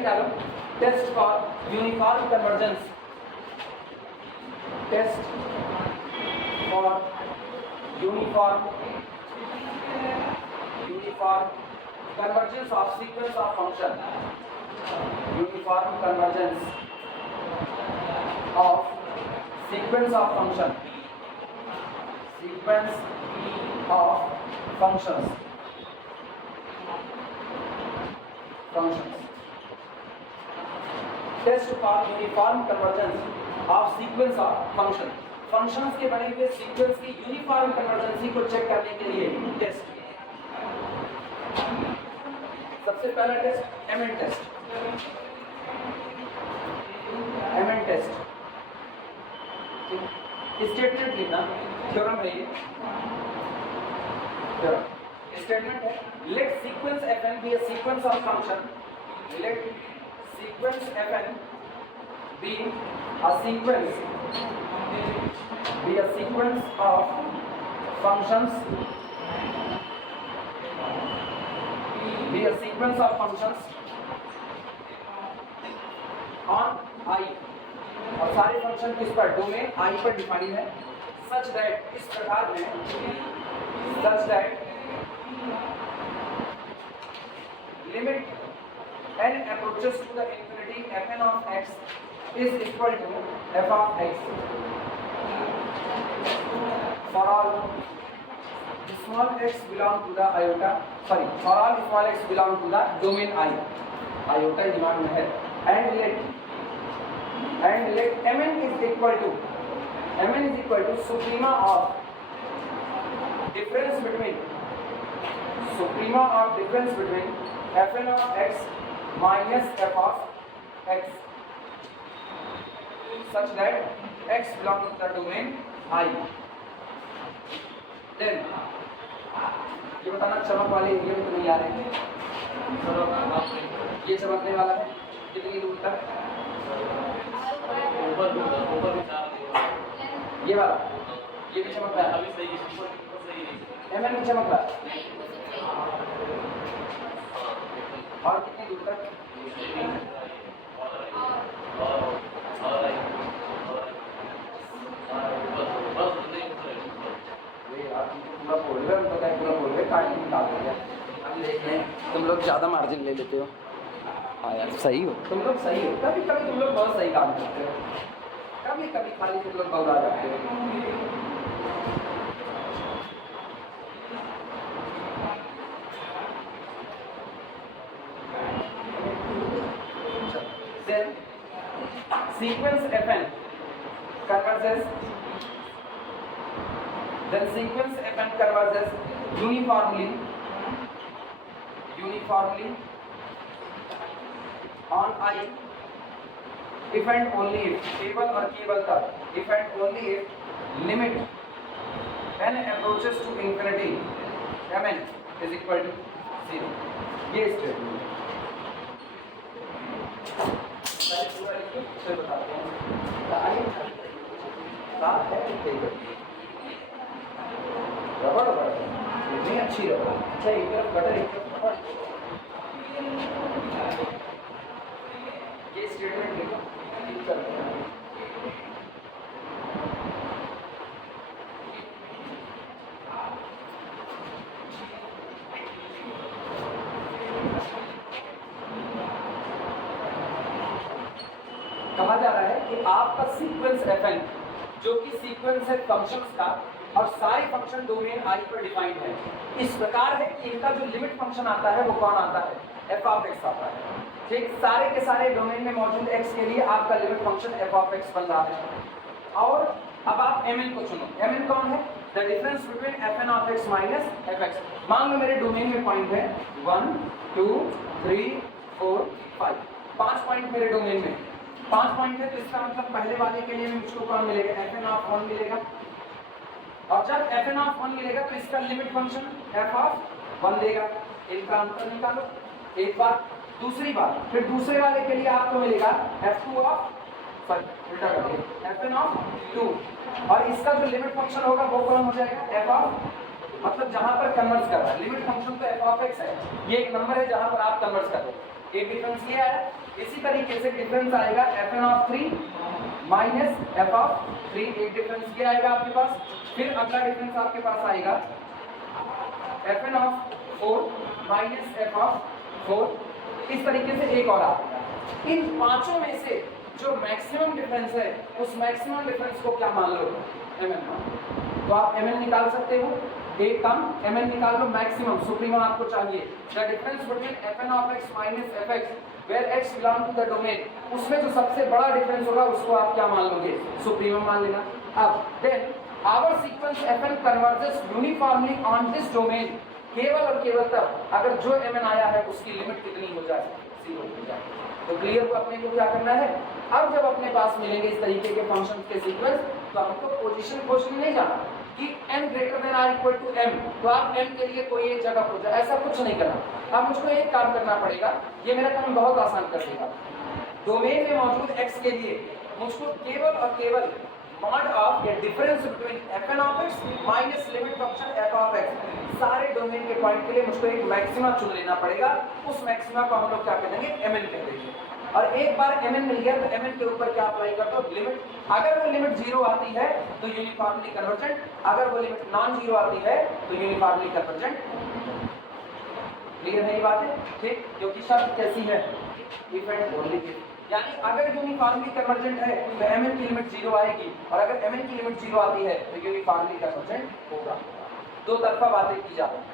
निकालो, test for uniform convergence, test for uniform convergence of sequence of function, uniform convergence of sequence of function, sequence of functions, test for uniform convergence of sequence of function, functions के बने हुए sequence की uniform convergence को check करने के लिए test. सबसे पहला test M N test, M N test statement लिखना, थ्योरम है ये, थ्योरम स्टेटमेंट है, let sequence fn be a sequence of function, let sequence fn be a sequence of functions, be a sequence of functions on I, और सारे function किस पर, domain I पर define है, such that इस प्रकार में, such that limit n approaches to the infinity fn of x is equal to f of x for all small x belong to the iota, sorry, for all small x belong to the domain I, iota दिमाग में है, and let mn is equal to suprema of difference between fn of x minus f of x, such that x belong to the domain I. Then ये बताना, चमक वाले area में तो नहीं आ रहे हैं, ये चमकने वाला है कितनी दूर तक, ये वाला, ये भी चमक रहा है, अभी सही एमएन भी चमक रहा है, और कितनी दूर तक, तुम लोग ज़्यादा मार्जिन ले लेते हो। हाँ यार सही हो, तुम लोग सही हो, कभी कभी तुम लोग बहुत सही काम करते हो, कभी कभी खाली तुम लोग बहुत आ जाते हो। Then sequence fn converges, then sequence fn converges uniformly on I if and only if, केवल और केवल तब, if and only if limit n approaches to infinity mn is equal to 0। ये स्टेटमेंट से बताते हैं, साथ है रबड़ इतनी अच्छी रबड़, अच्छा एक तरफ कटर एक तरफ रबड़, ये स्टेटमेंट लिखो, ठीक करते हैं। कहा जा रहा है कि आपका सीक्वेंस fn जो कि सीक्वेंस है फंक्शंस का, और सारे फंक्शन डोमेन I पर डिफाइंड है, इस प्रकार है कि इनका जो लिमिट फंक्शन आता है वो कौन आता है, f of x आता है। ठीक, सारे के सारे डोमेन में मौजूद x के लिए आपका limit function f of x बन रहा है। और अब आप mn को चुनो, mn कौन है, the difference between fn of x minus fx। मान लो मेरे डोमेन में पॉइंट है 1 2 3 4 5, 5 पॉइंट मेरे डोमेन में, 5 पॉइंट है, तो इसका मतलब पहले वाले के लिए मुझको कौन मिलेगा, fn of 1 मिलेगा, और जब fn of 1 मिलेगा तो इसका लिमिट फंक्शन f of 1 देगा। इनका अंतर निकालो एक बार, दूसरी बार फिर दूसरे वाले के लिए आपको मिलेगा f2 of, सॉरी उल्टा कर दिया, fn of 2, और इसका जो लिमिट फंक्शन होगा वो कौन हो जाएगा, f of मतलब जहां पर कन्वर्स कर रहा है। लिमिट फंक्शन तो एफ ऑफ एक्स है, ये एक नंबर है जहां पर आप कन्वर्स कर रहे हो। एक डिफरेंस ये आया। इसी तरीके से डिफरेंस आएगा F N of 3 minus F of 3, एक डिफरेंस ये आएगा आपके पास। फिर अगला डिफरेंस आपके पास आएगा F N of 4 minus F of 4। इस तरीके से एक और आएगा। इन पांचों में से जो मैक्सिमम डिफरेंस है उस मैक्सिमम डिफरेंस को क्या मान लो, एम एन मान। तो आप एम एन निकाल सकते हो, एक काम एम एन निकाल लो, मैक्सिमम सुप्रीमम आपको चाहिए। The difference between F N of x minus F X where X belong to the domain, उसमें जो सबसे बड़ा डिफरेंस होगा उसको आप क्या मान लोगे, सुप्रीमम मान लेना। अब then our sequence F N converges uniformly on this domain, केवल और केवल तब अगर जो एम एन आया है उसकी लिमिट कितनी हो जाए, 0 हो जाए। तो क्लियर हुआ अपने को क्या करना है। अब जब अपने पास मिलेंगे इस तरीके के फंक्शन के सीक्वेंस, तो हमको पोजीशन खोजने नहीं जाना कि n greater than or equal to m, तो आप m के लिए कोई एक जगह खोजा, ऐसा कुछ नहीं करना। अब मुझको एक काम करना पड़ेगा, ये मेरा काम बहुत आसान कर देगा। डोमेन में मौजूद x के लिए मुझको केवल और केवल मॉड ऑफ या difference between F N of x minus limit function F of X, सारे डोमेन के पॉइंट के लिए मुझको एक मैक्सिमा चुन लेना पड़ेगा। उस मैक्सिमा को हम लोग क्या करेंगे, एम एन कह देंगे। और एक बार एम एन मिल गया तो एम एन के ऊपर क्या अप्लाई कर दो, लिमिट। अगर वो लिमिट 0 आती है तो यूनिफॉर्मली कन्वर्जेंट, अगर वो लिमिट नॉन 0 आती है तो यूनिफॉर्मली कन्वर्जेंट। क्लियर है ये बात है, ठीक। क्योंकि शर्त कैसी है, इफ एंड ओनली इफ, यानी अगर यूनिफॉर्मली कन्वर्जेंट है तो एम एन की लिमिट 0 आएगी, और अगर एम एन की लिमिट 0 आती है तो यूनिफॉर्मली कन्वर्जेंट होगा। दो तरफा बातें की जाती हैं,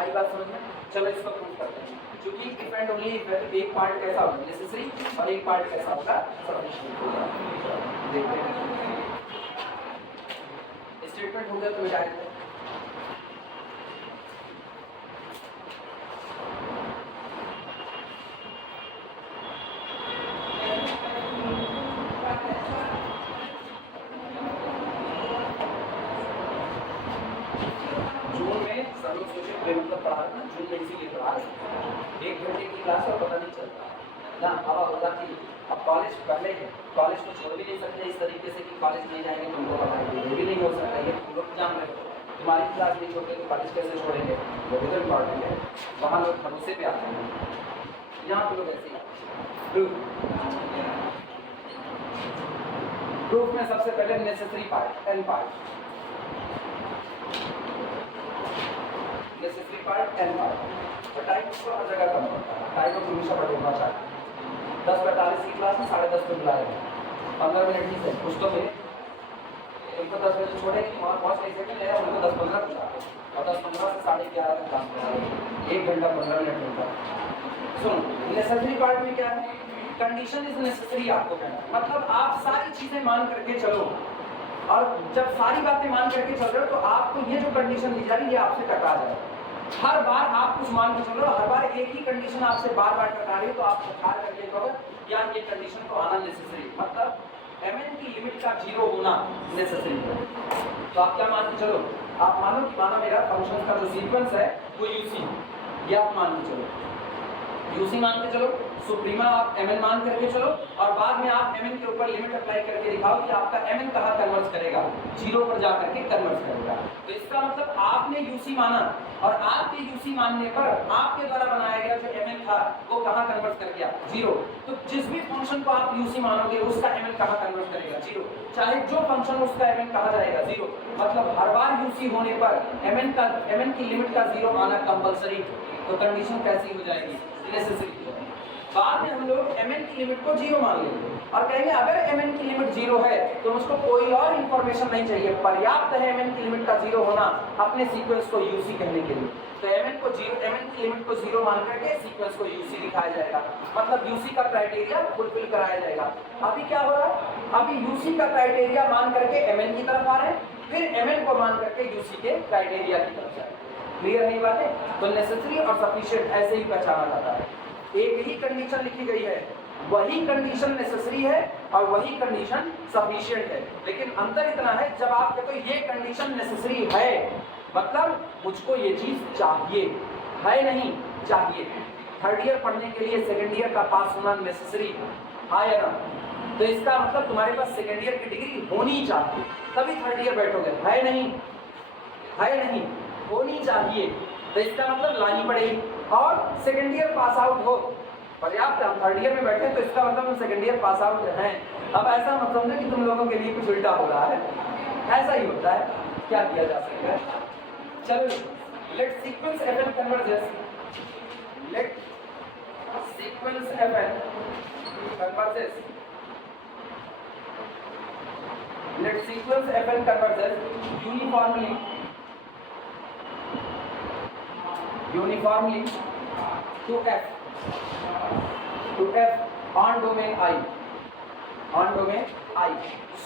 आई बात समझ में। चलो इसको प्रूव करते हैं। क्योंकि इफ एंड ओनली इफ एक पार्ट कैसा होगा, नेसेसरी, और एक पार्ट कैसा होगा, सफिशिएंट होगा। देखते हैं स्टेटमेंट हो गया तो डायरेक्ट एक घंटे की क्लास और पता नहीं चलता ना, हवा हो जाती है। अब कॉलेज पहले है, कॉलेज को छोड़ भी नहीं सकते इस तरीके से कि कॉलेज नहीं जाएंगे तुमको पढ़ाएंगे, ये भी नहीं हो सकता। ये तुम लोग जान रहे हो, तुम्हारी क्लास नहीं छोड़ते तो कॉलेज कैसे छोड़ेंगे, वो भी तो इम्पॉर्टेंट है। वहाँ लोग भरोसे पे आते हैं, यहाँ पे लोग ऐसे ही। प्रूफ में सबसे पहले necessary part, N part, necessary part, N part. तो टाइम उसको हर जगह कम होता है, टाइम को हमेशा बढ़ोना चाहिए। 10:45 की क्लास में 10:30 पे बुलाया गया, 15 मिनट ही से कुछ तो मिले। उनको 10 बजे छोड़ेंगे, वहाँ पहुँच नहीं सकेंगे, उनको 10:15 बुला और 10:15 से 11:30 तक काम करेंगे, 1 घंटा 15 मिनट मिलता है। सुन, नेसेसरी पार्ट में क्या है, कंडीशन इज नेसेसरी आपको कहना, मतलब आप सारी चीज़ें मान करके चलो, और जब सारी बातें मान करके चल रहे हो तो आपको ये जो कंडीशन दी जा रही है ये आपसे टकरा जाए। हर बार आप कुछ मान के चलो, हर बार एक ही कंडीशन आपसे बार बार टकरा रही है तो आप विचार करके कहोगे यार ये कंडीशन तो आना नेसेसरी, मतलब mn की लिमिट का 0 होना नेसेसरी है। तो आप क्या मान के चलो, आप मानो कि माना मेरा फंक्शन का जो सीक्वेंस है वो यूसी, ये आप मान के चलो, यूसी मान के चलो, सुप्रीमा आप mn मान करके चलो, और बाद में आप mn के ऊपर लिमिट अप्लाई करके दिखाओ कि आपका mn कहाँ कन्वर्स करेगा, 0 पर जाकर के कन्वर्स करेगा। तो इसका मतलब आपने यूसी माना, और आपके यूसी मानने पर आपके द्वारा बनाया गया जो mn था वो कहाँ कन्वर्ट कर गया, 0। तो जिस भी फंक्शन को आप यूसी मानोगे उसका mn कहाँ कन्वर्ट करेगा, 0। चाहे जो फंक्शन उसका mn कहाँ जाएगा, 0। मतलब हर बार यूसी होने पर mn की लिमिट का 0 आना कंपलसरी। तो कंडीशन कैसी हो जाएगी, नेसेसरी। बाद में हम लोग mn की लिमिट को 0 मान लेंगे और कहेंगे अगर mn की लिमिट 0 है तो मुझको कोई और इंफॉर्मेशन नहीं चाहिए, पर्याप्त है mn की लिमिट का 0 होना अपने सीक्वेंस को यूसी कहने के लिए। तो mn की लिमिट को 0 मान करके सीक्वेंस को यूसी दिखाया जाएगा, मतलब यूसी का क्राइटेरिया फुलफिल कराया जाएगा। अभी क्या हो रहा है, अभी यूसी का क्राइटेरिया मान करके mn की तरफ आ रहे हैं, फिर mn को मान करके यूसी के क्राइटेरिया की तरफ जाए। क्लियर है ये बातें। तो नेसेसरी और सफिशिएंट ऐसे ही पहचाना जाता है, एक ही कंडीशन लिखी गई है, वही कंडीशन नेसेसरी है और वही कंडीशन सफिशिएंट है, लेकिन अंतर इतना है जब आप कहते हो ये कंडीशन नेसेसरी है मतलब मुझको ये चीज चाहिए, है नहीं चाहिए। थर्ड ईयर पढ़ने के लिए सेकेंड ईयर का पास होना नेसेसरी है या ना, तो इसका मतलब तुम्हारे पास सेकेंड ईयर की डिग्री होनी चाहिए तभी थर्ड ईयर बैठोगे, है नहीं, है नहीं, होनी चाहिए, तो इसका मतलब लानी पड़ेगी। और सेकेंड ईयर पास आउट हो, पर्याप्त, हम थर्ड ईयर में बैठे तो इसका मतलब हम सेकेंड ईयर पास आउट हैं। अब ऐसा मत समझो कि तुम लोगों के लिए कुछ उल्टा हो रहा है, ऐसा ही होता है, क्या किया जा सकता है। चलो let sequence fn converges, let sequence fn converges, let sequence fn converges uniformly to f on domain I,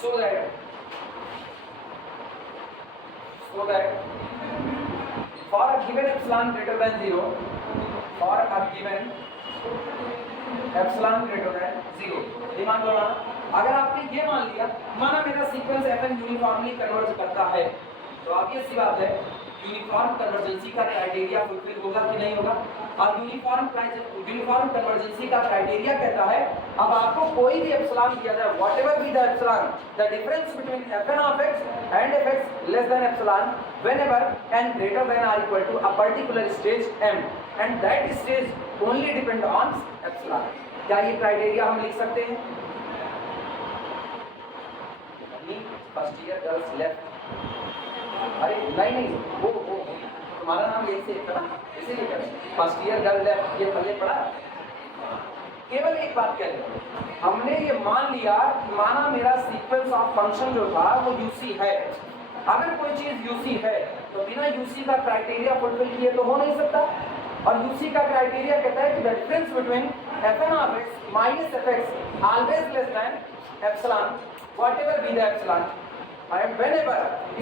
so that for a given epsilon greater than 0, for a given epsilon greater than 0, दिमाग लगाना। अगर आपने ये मान लिया, माना मेरा sequence fn uniformly converge करता है, तो ऑब्वियस सी बात है यूनिफॉर्म कन्वर्जेंसी का क्राइटेरिया फुलफिल होगा कि नहीं होगा। और यूनिफॉर्म कन्वर्जेंसी का क्राइटेरिया कहता है, अब आपको कोई भी एप्सिलॉन दिया जाए, whatever be the epsilon, the difference between fn of x and fx less than epsilon whenever n greater than or equal to a particular stage m and that stage only depend on epsilon. क्या ये criteria हम लिख सकते हैं? First year girls left, अरे नहीं वो तुम्हारा नाम यही से था, इसीलिए कर फर्स्ट ईयर गर्ल लेफ्ट, ये पहले पढ़ा। केवल एक बात कह रहे, हमने ये मान लिया कि माना मेरा सीक्वेंस ऑफ फंक्शन जो था वो यूसी है। अगर कोई चीज यूसी है तो बिना यूसी का क्राइटेरिया फुलफिल किए तो हो नहीं सकता। और यूसी का क्राइटेरिया कहता है कि the difference between fn of x minus fx always less than epsilon whatever be the epsilon and whenever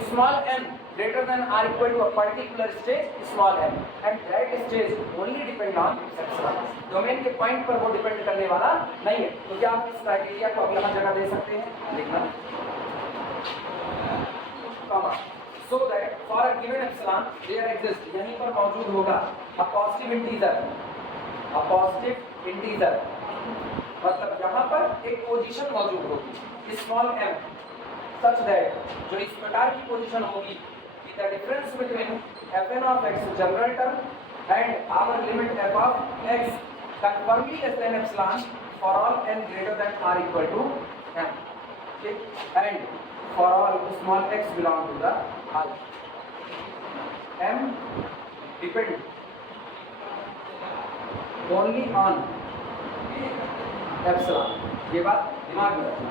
small m greater than or equal to a particular stage small m and that stage only depend on epsilon। Domain के point पर वो depend करने वाला नहीं है। तो क्या आप इस क्राइटेरिया को अब यहाँ जगह दे सकते हैं? लिखना comma, so that for a given epsilon there exists, यहीं पर मौजूद होगा a positive integer, मतलब यहाँ पर एक पोजीशन मौजूद होगी स्मॉल m, such that जो इस प्रकार की पोजीशन होगी कि the difference between fn of x general term and our limit f of x conformly less than epsilon for all n greater than or equal to m, okay? And for all small x belong to the I, m depend only on epsilon, ये बात दिमाग में रखना,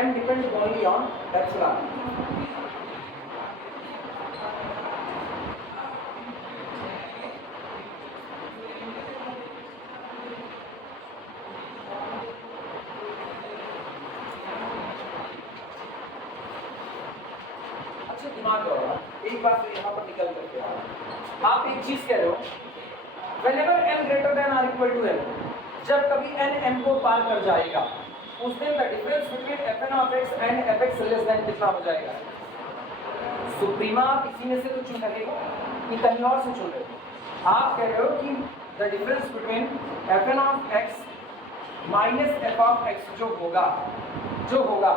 m depend only on epsilon। अच्छा दिमाग लगाओ, एक बात तो यहाँ पर निकल करके आप एक चीज कह रहे हो, whenever n greater than or equal to m, जब कभी n m को पार कर जाएगा उस दिन the difference between fn of x and fx less than कितना हो जाएगा? सुप्रीमा आप इसी में से तो चुन रहे हो कि कहीं और से चुन रहे हो? आप कह रहे हो कि the difference between fn of x minus f of x जो होगा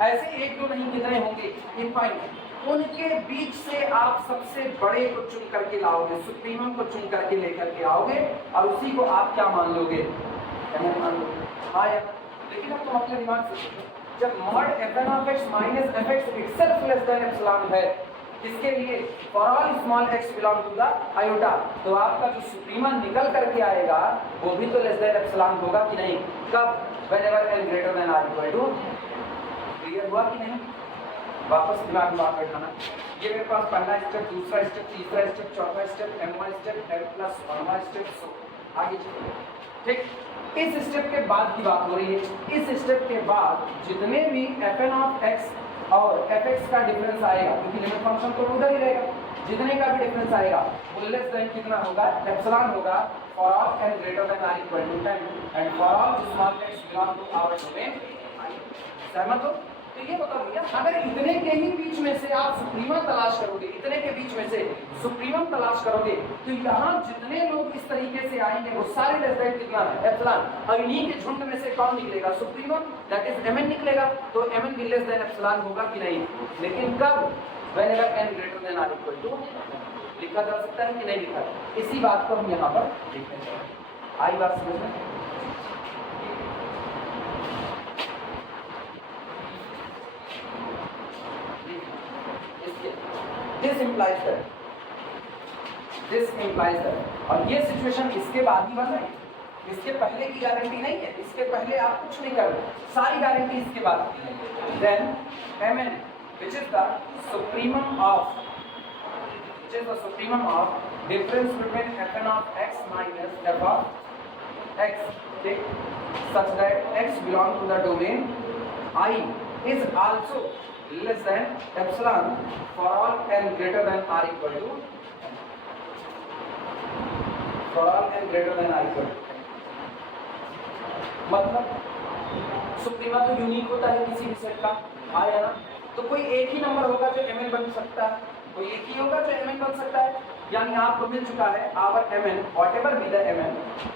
ऐसे एक दो नहीं कितने होंगे, इनफाइनाइट, उनके बीच से आप सबसे बड़े को चुन करके लाओगे, सुप्रीमम को चुन करके लेकर के आओगे और उसी को आप क्या मान लोगे? मान लोगे। हाँ या लेकिन अब तुम अपने दिमाग से सोचो, जब mod fn of x minus fx itself less than epsilon है, इसके लिए for all small x belong to the iota, तो आपका जो सुप्रीमा निकल करके आएगा वो भी तो less than epsilon होगा कि नहीं? कब? whenever n greater than or equal to, clear हुआ कि नहीं? वापस दिमाग में बैठाना, ये मेरे पास पहला स्टेप, दूसरा स्टेप, तीसरा स्टेप, चौथा step, m1 step, m+1 step, सो आगे चलिए। ठीक, इस स्टेप के बाद की बात हो रही है। इस स्टेप के बाद जितने भी fn of x और fx का डिफरेंस आएगा, क्योंकि लिमिट फंक्शन तो उधर ही रहेगा, जितने का भी डिफरेंस आएगा वो लेस देन कितना होगा? एप्सिलॉन होगा for all n greater than or equal to 10 and for all small x belong to our domain. सहमत हो? तो ये बताओ भैया, अगर इतने के ही बीच में से आप सुप्रीमा तलाश करोगे, इतने के बीच में से सुप्रीमम तलाश करोगे, तो यहाँ जितने लोग इस तरीके से आएंगे वो सारे लेस देन कितना है? एप्सिलॉन। और इन्हीं के झुंड में से कौन निकलेगा? सुप्रीमम, दैट इज mn निकलेगा। तो mn भी लेस देन एप्सिलॉन होगा कि नहीं? लेकिन कब? whenever n greater than or equal to, लिखा जा सकता है कि नहीं लिखा? इसी बात को हम यहाँ पर लिखने जा रहे हैं। आई बात समझ में? दिस इम्प्लाइज दैट, और ये सिचुएशन इसके बाद ही बन रही है, इसके पहले की गारंटी नहीं है, इसके पहले आप कुछ नहीं कर रहे, सारी गारंटी इसके बाद की है। Then mn which is the supremum of difference between fn of x minus f of x, okay, such that x belong to the domain I is also less than epsilon for all n greater than or equal to n. For all n greater than or equal to n. मतलब सुप्रीमा तो unique होता है किसी भी set का, आया ना? तो कोई एक ही नंबर होगा जो mn बन सकता है, कोई एक ही होगा जो mn बन सकता है। यानी आपको मिल चुका है our mn whatever be the mn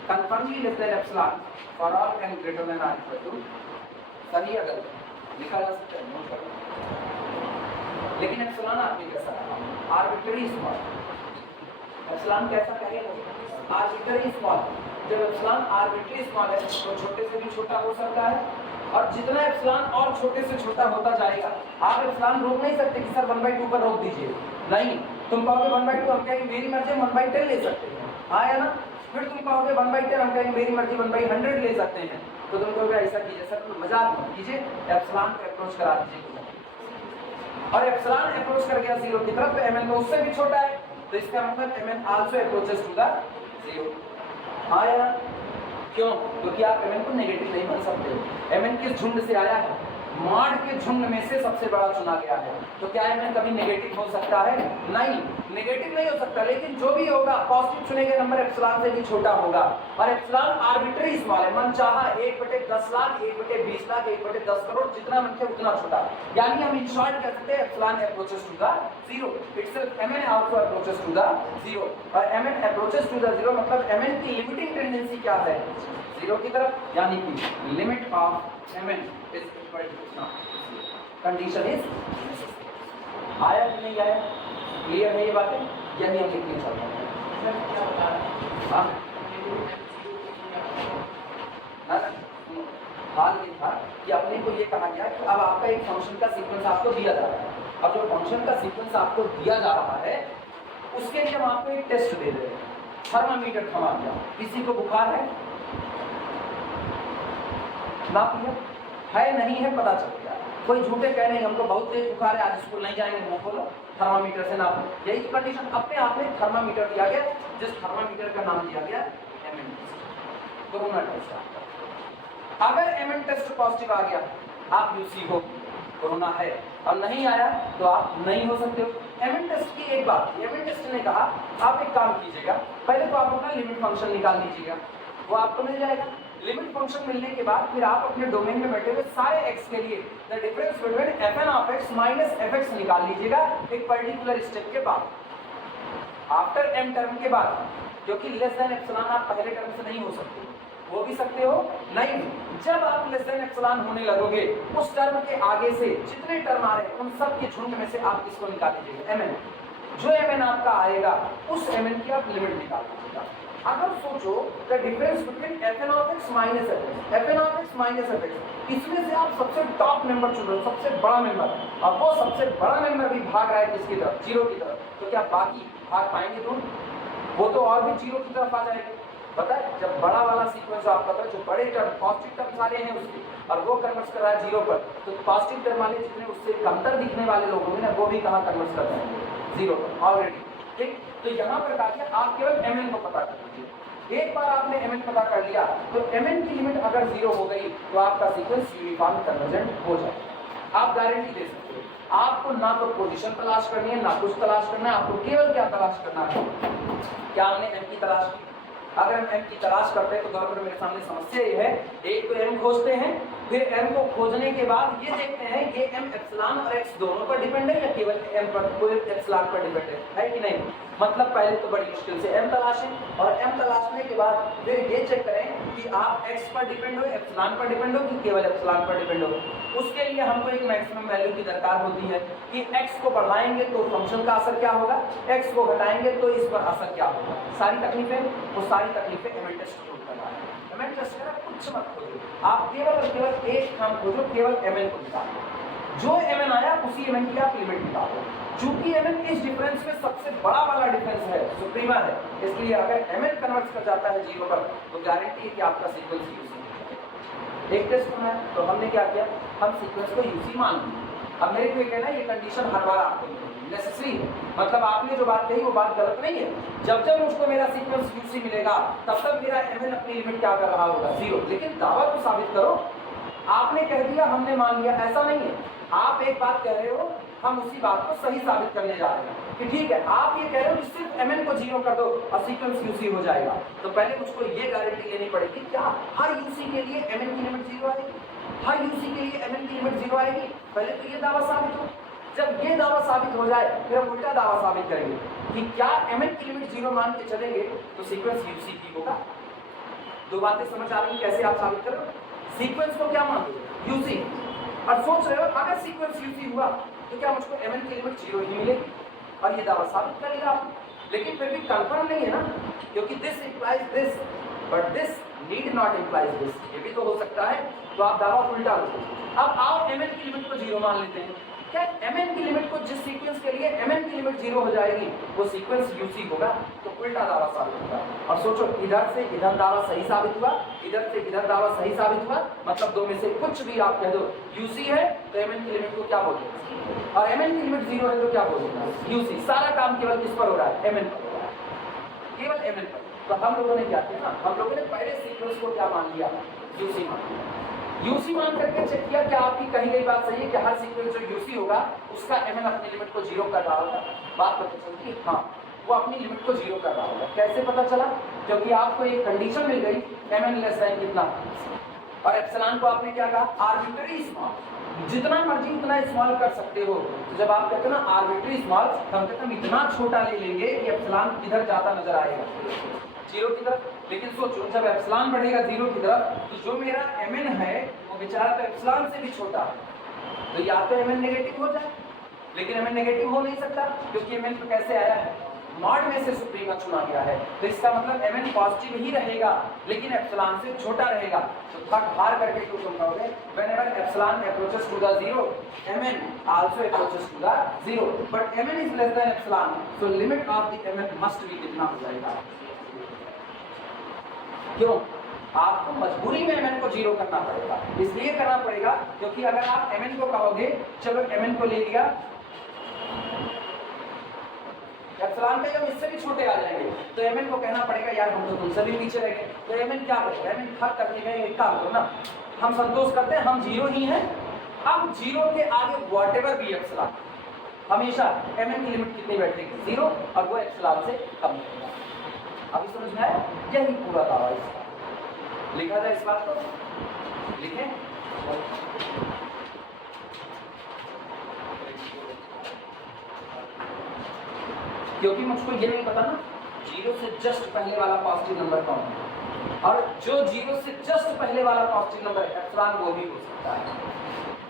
confirmly less than epsilon for all n greater than or equal to, सही अगर लिखा जा सकता है, नोट करो। लेकिन एप्सिलॉन आपने कैसा कहा? Arbitrary small. एप्सिलॉन कैसा कहेगा? Arbitrary small. जब एप्सिलॉन आर्बिट्ररी स्मॉल है तो छोटे से भी छोटा हो सकता है, और जितना एप्सिलॉन और छोटे से छोटा होता जाएगा, आप एप्सिलॉन रोक नहीं सकते कि सर 1/2 पर रोक दीजिए, नहीं। तुम कहोगे 1/2, हम कहेंगे मेरी मर्जी, 1/10 ले सकते हैं, हाँ या ना? फिर तुम कहोगे 1/10, हम कहेंगे मेरी मर्जी 1/100 ले सकते हैं। तो तुम कहोगे ऐसा कीजिए सर, मजाक मत कीजिए, एप्सिलॉन को अप्रोच करा दीजिए, और एप्सिलॉन अप्रोच कर गया 0 की तरफ, तो mn तो उससे भी छोटा है, तो इसका मतलब mn also approaches to the 0, हाँ या ना? क्यों? क्योंकि आप mn को नेगेटिव नहीं बन सकते। mn किस झुंड से आया है? मॉड के झुंड में से सबसे बड़ा चुना गया है, तो क्या mn कभी नेगेटिव हो सकता है? नहीं, नेगेटिव नहीं हो सकता, लेकिन जो भी होगा पॉजिटिव चुने गए नंबर एप्सिलॉन से भी छोटा होगा, और एप्सिलॉन आर्बिट्ररी स्मॉल है, मन चाहा 1/10 लाख, 1/20 लाख, 1/10 करोड़, जितना मन के उतना छोटा। यानी हम इन शॉर्ट कह सकते हैं epsilon approaches to the 0, itself mn also approaches to the 0, और mn अप्रोचेस टू द 0 मतलब mn की लिमिटिंग टेंडेंसी क्या है? 0 की तरफ, यानी कि limit of mn is equal to condition is. आया कि नहीं आया? क्लियर है ये बातें? यानी हम लिखने चल रहे हैं। हाल ये था कि अपने को ये कहा गया कि अब आपका एक फंक्शन का सीक्वेंस आपको दिया जा रहा है। अब जो फंक्शन का सीक्वेंस आपको दिया जा रहा है उसके लिए हम आपको एक टेस्ट दे रहे हैं, थर्मामीटर थमा दिया। किसी को बुखार है? नाप लिया है, नहीं है, पता चल गया। कोई झूठे कह नहीं हमको बहुत तेज बुखार है, आज स्कूल नहीं जाएंगे, मुंह खोलो, थर्मामीटर से नाप। यही तो कंडीशन अपने आप में थर्मामीटर दिया गया, जिस थर्मामीटर का नाम दिया गया mn टेस्ट, कोरोना टेस्ट। अगर mn टेस्ट पॉजिटिव आ गया, आप यूसी हो, कोरोना है, और नहीं आया तो आप नहीं हो सकते हो। mn टेस्ट की एक बात, mn टेस्ट ने कहा आप एक काम कीजिएगा, पहले तो आप अपना लिमिट फंक्शन निकाल लीजिएगा, वो आपको मिल जाएगा। लिमिट फंक्शन मिलने के बाद फिर आप अपने डोमेन में बैठे हुए सारे x के लिए the difference between fn of x minus fx निकाल लीजिएगा एक पर्टिकुलर स्टेप के बाद, आफ्टर m टर्म के बाद, क्योंकि लेस देन एप्सिलॉन आप पहले टर्म से नहीं हो सकते, हो भी सकते हो नहीं। जब आप लेस देन एप्सिलॉन होने लगोगे, उस टर्म के आगे से जितने टर्म आ रहे हैं उन सब के झुंड में से आप किसको निकाल लीजिएगा? mn। जो mn आपका आएगा उस mn की आप लिमिट निकाल लीजिएगा। अगर सोचो the difference between fn of x minus fx, इसमें से आप सबसे टॉप नंबर चुन रहे हो, सबसे बड़ा नंबर, और वो सबसे बड़ा नंबर भी भाग रहा है किसकी तरफ? 0 की तरफ, तो क्या बाकी भाग पाएंगे दूर? वो तो और भी 0 की तरफ आ जाएंगे। पता है, जब बड़ा वाला सीक्वेंस आपका था, जो बड़े टर्म पॉजिटिव टर्म सारे हैं उसके, और वो कन्वर्ट कर रहा है 0 पर, तो पॉजिटिव टर्म वाले जितने उससे कमतर दिखने वाले लोग होंगे ना, वो भी कहाँ कन्वर्ट कर जाएंगे? 0 पर ऑलरेडी। ठीक, तो यहाँ पर कहा गया आप केवल mn को पता कर लीजिए। एक बार आपने mn पता कर लिया तो mn की लिमिट अगर 0 हो गई तो आपका सीक्वेंस यूनिफॉर्म कन्वर्जेंट हो जाएगा। आप गारंटी दे सकते हो। आपको ना तो पोजीशन तलाश करनी है, ना कुछ तलाश करना है, आपको केवल क्या तलाश करना है? क्या हमने m की तलाश की? अगर हम m की तलाश करते हैं तो गौर करो, मेरे सामने समस्या ये है, एक तो m खोजते हैं, फिर m को खोजने के बाद ये देखते हैं ये m एप्सिलॉन और x दोनों पर डिपेंड है या केवल m पर, कोई एप्सिलॉन पर डिपेंड है कि नहीं? मतलब पहले तो बड़ी मुश्किल से m तलाशें, और m तलाशने के बाद फिर ये चेक करें कि आप x पर डिपेंड हो, एप्सिलॉन पर डिपेंड हो कि केवल एप्सिलॉन पर डिपेंड हो। उसके लिए हमको एक मैक्सिमम वैल्यू की दरकार होती है कि x को बढ़ाएंगे तो फंक्शन का असर क्या होगा, x को घटाएंगे तो इस पर असर क्या होगा। सारी तकलीफें वो सारी तकलीफें एमएन टेस्ट खोज कर रहा है। एमएन टेस्ट करा कुछ मत खोजो, आप केवल और केवल एक काम खोजो, केवल एमएन को निकालो। जो एमएन आया उसी एमएन की आप लिमिट निकालो। चूंकि एमएन इस डिफरेंस में सबसे बड़ा वाला डिफरेंस है, सुप्रीमा है, इसलिए अगर एमएन कन्वर्ट कर जाता है 0 पर तो गारंटी है कि आपका सीक्वेंस यूसी है। एक टेस्ट होना है तो हमने क्या किया, हम सीक्वेंस को यूसी मान लिया। अब मेरे को ये कहना है ये कंडीशन हर बार आपको नेसेसरी है, मतलब आपने जो बात कही वो बात गलत नहीं है। जब जब मुझको मेरा सीक्वेंस यूसी मिलेगा तब तक मेरा एमएन अपनी लिमिट क्या कर रहा होगा, 0। लेकिन दावा तो साबित करो। आपने कह दिया हमने मान लिया, ऐसा नहीं है। आप एक बात कह रहे हो, हम उसी बात को सही साबित करने जा रहे हैं कि ठीक है, आप ये कह रहे हो कि सिर्फ एमएन को 0 कर दो और सीक्वेंस यूसी हो जाएगा। तो पहले मुझको ये गारंटी लेनी पड़ेगी क्या हर यूसी के लिए एमएन की लिमिट 0 आएगी, हर यूसी के लिए एमएन की लिमिट 0 आएगी। पहले तो ये दावा साबित हो। जब ये दावा साबित हो जाए फिर हम उल्टा दावा साबित करेंगे कि क्या एमएन की लिमिट 0 मान के चलेंगे तो सीक्वेंस यूसी भी होगा। दो बातें समझ आ रही है कैसे आप साबित करो। सीक्वेंस को क्या मान दो, यूसी, और सोच रहे हो अगर सीक्वेंस यूसी हुआ तो क्या मुझको एमएन की लिमिट 0 ही मिलेगी, और ये दावा साबित करेगा आप। लेकिन फिर भी कंफर्म नहीं है ना, क्योंकि this implies this but this need not implies this, ये भी तो हो सकता है। तो आप दावा उल्टा लो। अब आओ एमएन की लिमिट को 0 मान लेते हैं। क्या एमएन की लिमिट को, जिस सीक्वेंस के लिए एमएन की लिमिट 0 हो जाएगी वो सीक्वेंस यूसी होगा, तो उल्टा दावा साबित होगा। और सोचो इधर से इधर दावा सही साबित हुआ, इधर से इधर दावा सही साबित हुआ, मतलब दो में से कुछ भी आप कह दो यूसी है तो एमएन की लिमिट को क्या बोलेंगे, और एमएन की लिमिट 0 है तो क्या बोलेंगे, यूसी। सारा काम केवल किस पर हो रहा है, एमएन पर हो रहा है, केवल एमएन पर। तो हम लोगों ने क्या किया ना, हम लोगों ने पहले सीक्वेंस को क्या मान लिया, यूसी मान लिया। यूसी मान करके चेक किया कि आपकी कही गई बात सही है कि हर सीक्वेंस जो यूसी होगा उसका एमएन अपनी लिमिट को 0 कर रहा होगा। बात पता चलती है, हाँ वो अपनी लिमिट को 0 कर रहा होगा। कैसे पता चला, क्योंकि आपको एक कंडीशन मिल गई एमएन लेस देन कितना, और एप्सिलॉन को आपने क्या कहा, आर्बिट्ररी स्मॉल, जितना मर्जी उतना स्मॉल कर सकते हो। तो जब आप कहते हो ना आर्बिट्ररी स्मॉल, हम कहते हैं इतना छोटा ले लेंगे कि एप्सिलॉन इधर ज्यादा नजर आएगा 0 की तरफ। लेकिन सोचो जब एप्सिलॉन बढ़ेगा 0 की तरफ तो जो मेरा एमएन है वो बेचारा तो एप्सिलॉन से भी छोटा है, तो या तो एमएन नेगेटिव हो जाए, लेकिन एमएन नेगेटिव हो नहीं सकता क्योंकि एमएन तो कैसे आया है, मॉड में से सुप्रीमा चुना गया है। तो इसका मतलब एमएन पॉजिटिव ही रहेगा लेकिन एप्सिलॉन से छोटा रहेगा। तो थक हार करके क्यों तुम कहोगे, whenever epsilon approaches to the 0 M N also approaches to the 0, but M N is less than epsilon, so limit of the M N must be कितना हो जाएगा। क्यों, आपको मजबूरी में एमएन को 0 करना पड़ेगा। इसलिए करना पड़ेगा क्योंकि अगर आप एमएन को कहोगे चलो एमएन को ले लिया, एप्सिलॉन के जब इससे भी छोटे आ जाएंगे तो एमएन को कहना पड़ेगा यार हम तो तुमसे भी पीछे रह गए। तो एमएन क्या करेगा, एमएन थक करके गए, एक काम करो ना, हम संतोष करते हैं हम 0 ही हैं। अब 0 के आगे व्हाटएवर भी एप्सिलॉन, हमेशा एमएन की लिमिट कितनी बैठेगी, 0, और वो एप्सिलॉन से कम रहेगा। अभी समझ में आया, यही पूरा दावा इसका। लिखा जाए इस बात को, लिखें। क्योंकि मुझको ये नहीं पता ना 0 से जस्ट पहले वाला पॉजिटिव नंबर कौन है, और जो 0 से जस्ट पहले वाला पॉजिटिव नंबर है एप्सिलॉन वो भी हो सकता है।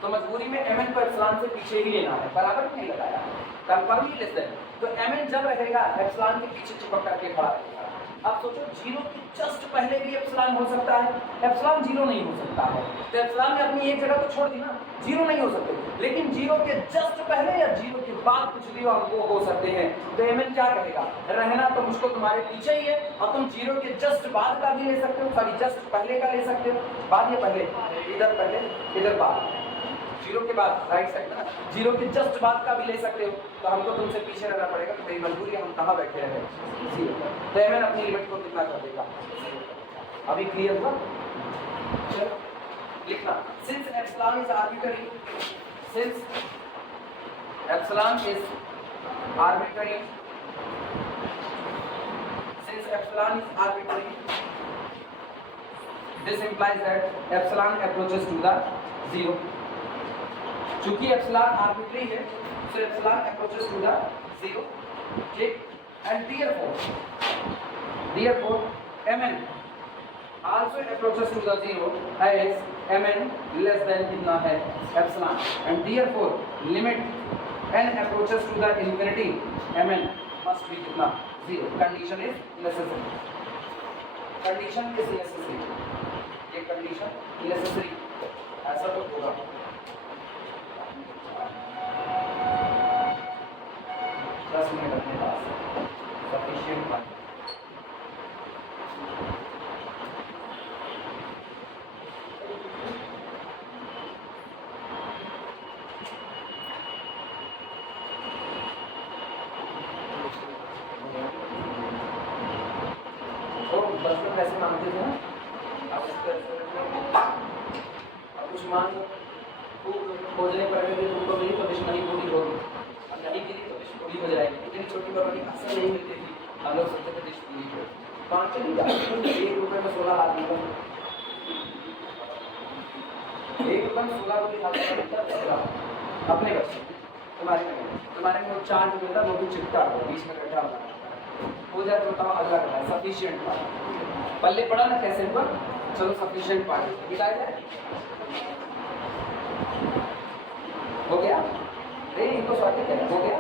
तो मजबूरी में एमएन को एप्सिलॉन से पीछे ही लेना है, बराबर नहीं लगाया, कंफर्म ही लेस देन। तो एमएन जब रहेगा एप्सिलॉन के पीछे चिपक करके खड़ा रहेगा। अब सोचो 0 के जस्ट पहले भी एप्सिलॉन हो सकता है, एप्सिलॉन 0 नहीं हो सकता है। तो एप्सिलॉन ने अपनी एक जगह तो छोड़ दी ना, 0 नहीं हो सकते, लेकिन 0 के जस्ट पहले या 0 के बाद कुछ भी वो हो सकते हैं। तो एमएन क्या कहेगा, रहना तो मुझको तुम्हारे पीछे ही है, और तुम 0 के जस्ट बाद का भी ले सकते हो, सॉरी जस्ट पहले का ले सकते हो, बाद ये पहले, इधर बाद, 0 के बाद राइट साइड में ना, 0 के जस्ट बाद का भी ले सकते हो। तो हमको तुमसे पीछे रहना पड़ेगा, तो मेरी मजबूरी हम कहाँ बैठे हैं, 0। तो एमएन अपनी लिमिट को कितना कर देगा, अभी क्लियर हुआ। चलो लिखना, since epsilon is arbitrary, since epsilon is arbitrary, since epsilon is arbitrary, this implies that epsilon approaches to the 0। चूंकि एप्सिलॉन आर्बिट्ररी है so epsilon approaches to the 0, ठीक। and therefore mn also approaches to the zero as mn less than कितना है epsilon, and therefore limit n approaches to the infinity mn must be कितना zero. Condition is necessary. Condition is necessary. ये condition necessary ऐसा तो होगा. दस minute अपने पास sufficient time. ऐसे मानते थे ना, अब कुछ मान लो खोजने पर तुमको मिली तो विश नहीं पूरी होगी, अब नहीं मिली तो विश पूरी हो जाएगी. इतनी छोटी बड़ी अक्सर नहीं मिलती थी, हम लोग सोचते थे विश पूरी हो. पाँच ₹1 में 16 हाथ निकल, ₹1 में 16 को हाथ अपने बच्चे तुम्हारे में 4 जो मिलता वो भी चिपटा हो, बीच में गड्ढा हो जाए तो बताओ अगला क्या है. सफिशिएंट पार्ट पल्ले पड़ा ना कैसे पर, चलो सफिशिएंट पार्ट निकाल जाए. हो गया नहीं, इनको सॉल्व करें. हो गया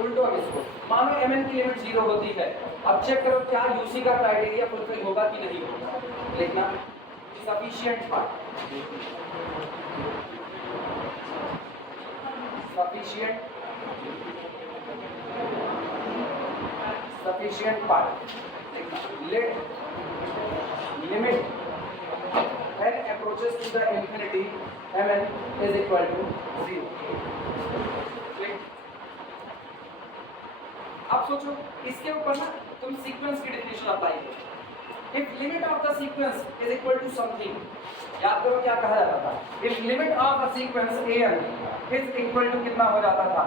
उल्टो. अब इसको मानो mn की लिमिट 0 होती है. अब चेक करो क्या यूसी का क्राइटेरिया फुलफिल होगा कि नहीं होगा. लिखना sufficient part, sufficient part. Let limit n approaches to the infinity mn is equal to 0. अब सोचो इसके ऊपर ना तुम सीक्वेंस की डेफिनेशन अप्लाई करो. If limit of the sequence is equal to something, याद करो क्या कहा जाता था. If limit of a sequence an is equal to कितना हो जाता था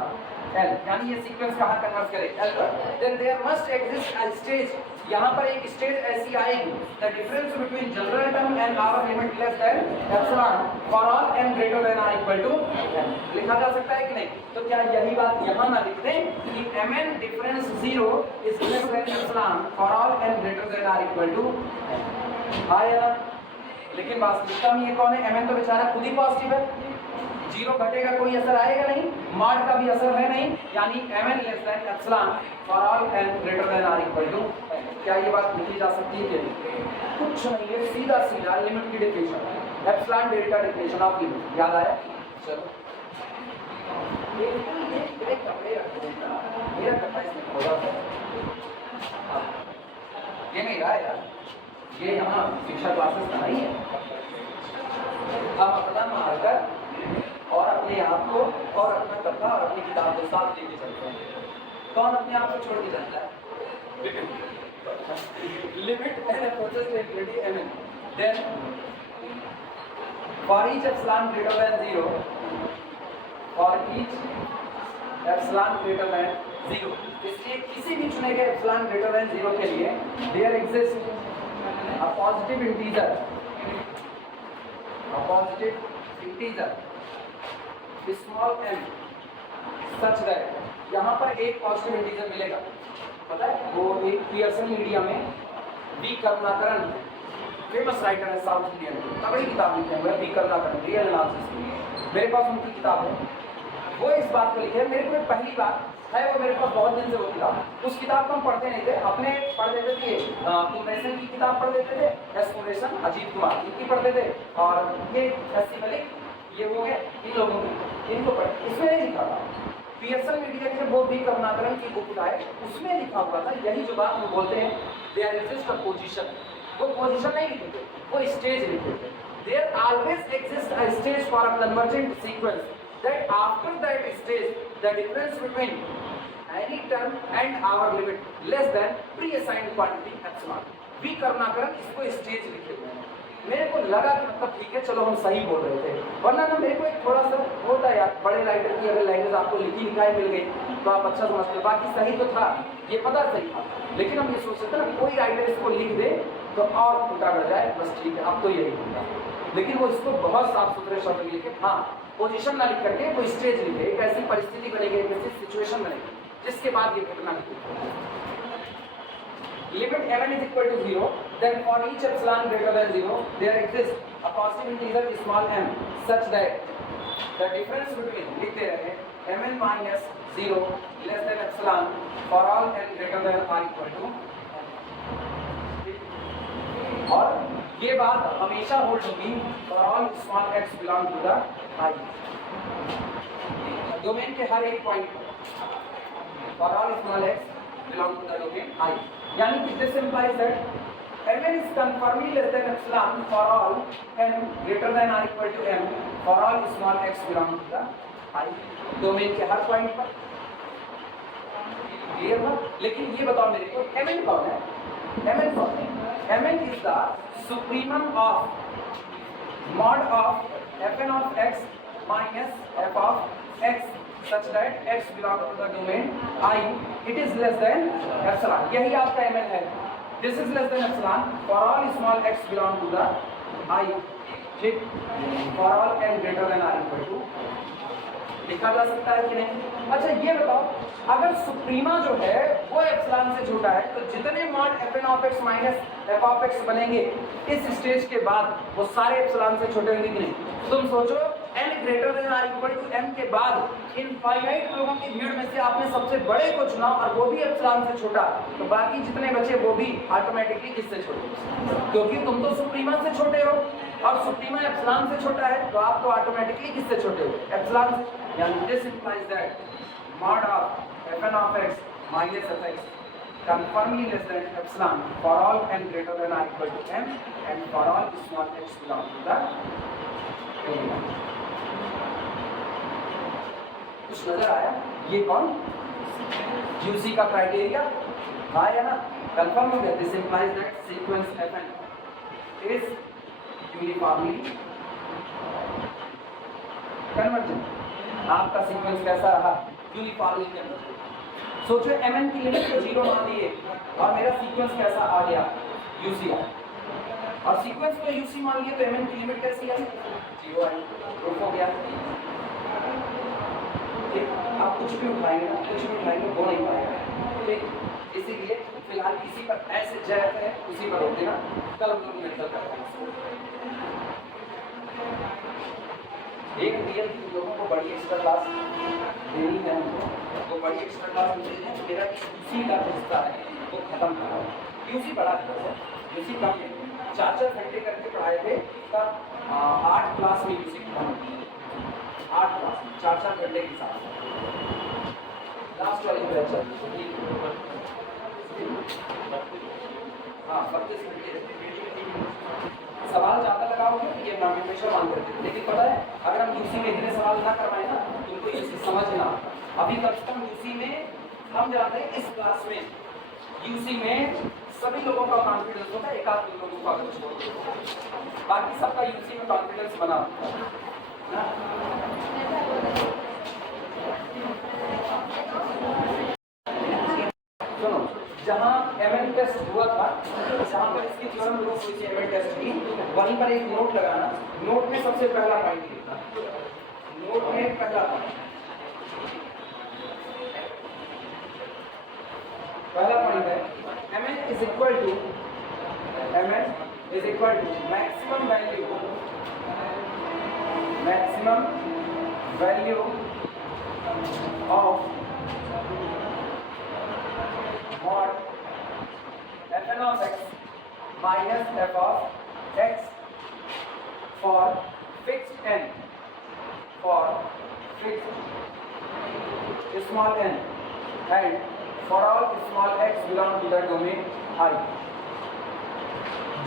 l, यानी ये सीक्वेंस कहां कन्वर्ट करे l पर, then there must exist a stage. यहां पर एक स्टेज ऐसी आएगी the difference between general term and our limit less than epsilon for all n greater than और इक्वल टू n. लिखा जा सकता है कि नहीं. तो क्या यही बात यहां ना लिख दें कि mn difference 0 is less than epsilon for all n greater than और इक्वल टू n. आया. लेकिन वास्तविकता में ये कौन है, mn तो बेचारा खुद ही पॉजिटिव है. 0 घटेगा कोई असर आएगा नहीं, मॉड का भी असर है नहीं, यानी mn less than epsilon for all n greater than और इक्वल टू. क्या ये बात लिखी जा सकती है कि कुछ नहीं है, सीधा सीधा लिमिट की definition, epsilon delta definition of limit. याद आया. चलो ये कपड़े रख देना, मेरा कपड़ा इसमें खोला है, ये नहीं रहा यार, ये यहाँ शिक्षा क्लासेस का नहीं है. हम अपना मार्कर और अपने आप को और अपना कपड़ा और अपनी किताब को साथ लेके चलते हैं. कौन अपने आप को छोड़ के चलता है. Limit n approaches to infinity mn, then for each epsilon greater than 0, for each epsilon greater than 0, इसलिए किसी भी चुने गए epsilon greater than 0 के लिए there exists a positive integer small m such that यहाँ पर एक पॉजिटिव इंटीजर मिलेगा. पता है वो एक पियर्सन मीडिया में बी करुणाकरन फेमस राइटर है साउथ इंडियन, तगड़ी किताब लिखे हैं बी करुणाकरन रियल एनालिसिस. मेरे पास उनकी किताब है. वो इस बात को लिखे है, मेरे को पहली बात है वो मेरे पास बहुत दिन से वो किताब. उस किताब को हम पढ़ते नहीं थे, अपने पढ़ देते थे. कुमरेशन की किताब पढ़ देते थे, एस्कुरेशन अजीत कुमार इनकी पढ़ते थे, और ये एस.सी. मलिक ये हो गए इन लोगों की, इनको पढ़. इसमें नहीं लिखा था. पियर्सन मीडिया के वो बी करुणाकरन की बुक है उसमें लिखा हुआ था यही जो बात वो बोलते हैं देयर एग्जिस्ट अ पोजीशन. वो पोजीशन नहीं लिखे थे, वो स्टेज लिखे थे. There always exist a stage for a convergent sequence that after that stage the difference between any term and our limit less than pre-assigned quantity epsilon. B Karunakaran इसको stage लिखे हुए हैं. मेरे को लगा कि मतलब ठीक है चलो हम सही बोल रहे थे, वरना ना मेरे को एक थोड़ा सा होता है यार बड़े राइटर की अगर लैंग्वेज आपको लिखी लिखाई मिल गई तो आप अच्छा समझते हो. बाकी सही तो था, ये पता सही था, लेकिन हम ये सोच सकते ना कोई राइटर इसको लिख दे तो और उल्टा कर जाए, बस ठीक है, अब तो यही होगा। लेकिन वो इसको बहुत साफ सुथरे शब्द में लिखे, हाँ पोजीशन ना लिख करके वो स्टेज लिखे, एक ऐसी परिस्थिति बनेगी, एक ऐसी सिचुएशन बनेगी जिसके बाद ये घटना घटी। Limit mn is equal to 0, then for each epsilon greater than 0, there exists a positive integer small m such that the difference between, लिखते रहे, mn minus 0 less than epsilon for all n greater than or equal to m। और ये बात हमेशा hold होगी for all small x belong to the I। Domain के हर एक point for all small x belong to the domain I। यानी कि this implies that mn is conformably less than epsilon for all n greater than or equal to m for all small x belong to the I domain के हर point पर। Clear हुआ? लेकिन ये बताओ मेरे को mn कौन है? mn कौन है? mn is the supremum of mod of fn of x minus f of x such that x belong to the domain I, it is less than epsilon। यही आपका mn है। This is less than epsilon for all small x belong to the I, ठीक? For all n greater than or equal to, लिखा जा सकता है कि नहीं? अच्छा ये बताओ, अगर सुप्रीमा जो है वो एप्सिलॉन से छोटा है तो जितने mod fn of x minus f of x बनेंगे इस स्टेज के बाद वो सारे एप्सिलॉन से छोटे होंगे कि नहीं? तुम सोचो n greater than or equal to m के बाद इनफाइनाइट लोगों की भीड़ में से आपने सबसे बड़े को चुना और वो भी एप्सिलॉन से छोटा, तो बाकी जितने बचे वो भी ऑटोमेटिकली किससे छोटे? क्योंकि तुम तो सुप्रीमा से छोटे हो और सुप्रीमा एप्सिलॉन से छोटा है, तो आप तो ऑटोमेटिकली किससे छोटे हो? एप्सिलॉन से। यानी this implies that mod of fn of x minus fx conformably less than epsilon for all n greater than or equal to m and for all small x belong to the domain। कुछ नजर आया? ये कौन? UC का criteria आया ना? Confirm हो गया। This implies that sequence fn is uniformly convergent। आपका सीक्वेंस कैसा रहा? Uniformly convergent. सोचो mn की लिमिट को 0 मान दिए और मेरा सीक्वेंस कैसा आ गया? यूसी आ। और सीक्वेंस को यूसी मान लिए तो mn की लिमिट कैसी आई? 0 आई। प्रूफ हो गया। ठीक, आप कुछ भी उठाएंगे ना, कुछ भी उठाएंगे वो नहीं पाएगा। ठीक, इसीलिए फिलहाल इसी पर ऐसे जय है, उसी पर होते ना, कल हम लोग मेडिकल करते हैं। एक रियल लोगों को बड़ी एक्स्ट्रा क्लास देनी है, हमको वो बड़ी एक्स्ट्रा क्लास देनी है। मेरा यूसी का जो हिस्सा है वो खत्म कर रहा है। यूसी पढ़ा था, यूसी कम है, 4-4 घंटे करके पढ़ाए थे, तब 8 क्लास में यूसी खत्म होती है। 8 क्लास 4-4 घंटे के साथ लास्ट वाली बैच चलती है। हाँ 32 घंटे। सवाल ज़्यादा लगाओगे तो ये हमेशा मान करते थे, लेकिन पता है अगर हम यूसी में इतने सवाल ना करवाएं ना तुमको यूसी समझ ना आता। अभी कम से कम यूसी में हम जाते हैं इस क्लास में, यूसी में सभी लोगों का कॉन्फिडेंस होता है, एक आध लोगों का बाकी सबका यूसी में कॉन्फिडेंस बना होता है। सुनो, जहाँ mn टेस्ट हुआ था, जहाँ पर इसकी थ्योरम प्रूफ हुई थी mn टेस्ट की, वहीं पर एक नोट लगाना। नोट में सबसे पहला पॉइंट लिखना। नोट में पहला पॉइंट है mn is equal to maximum value of mod fn of x minus f of x for fixed n, for fixed small n and for all small x belong to the domain I।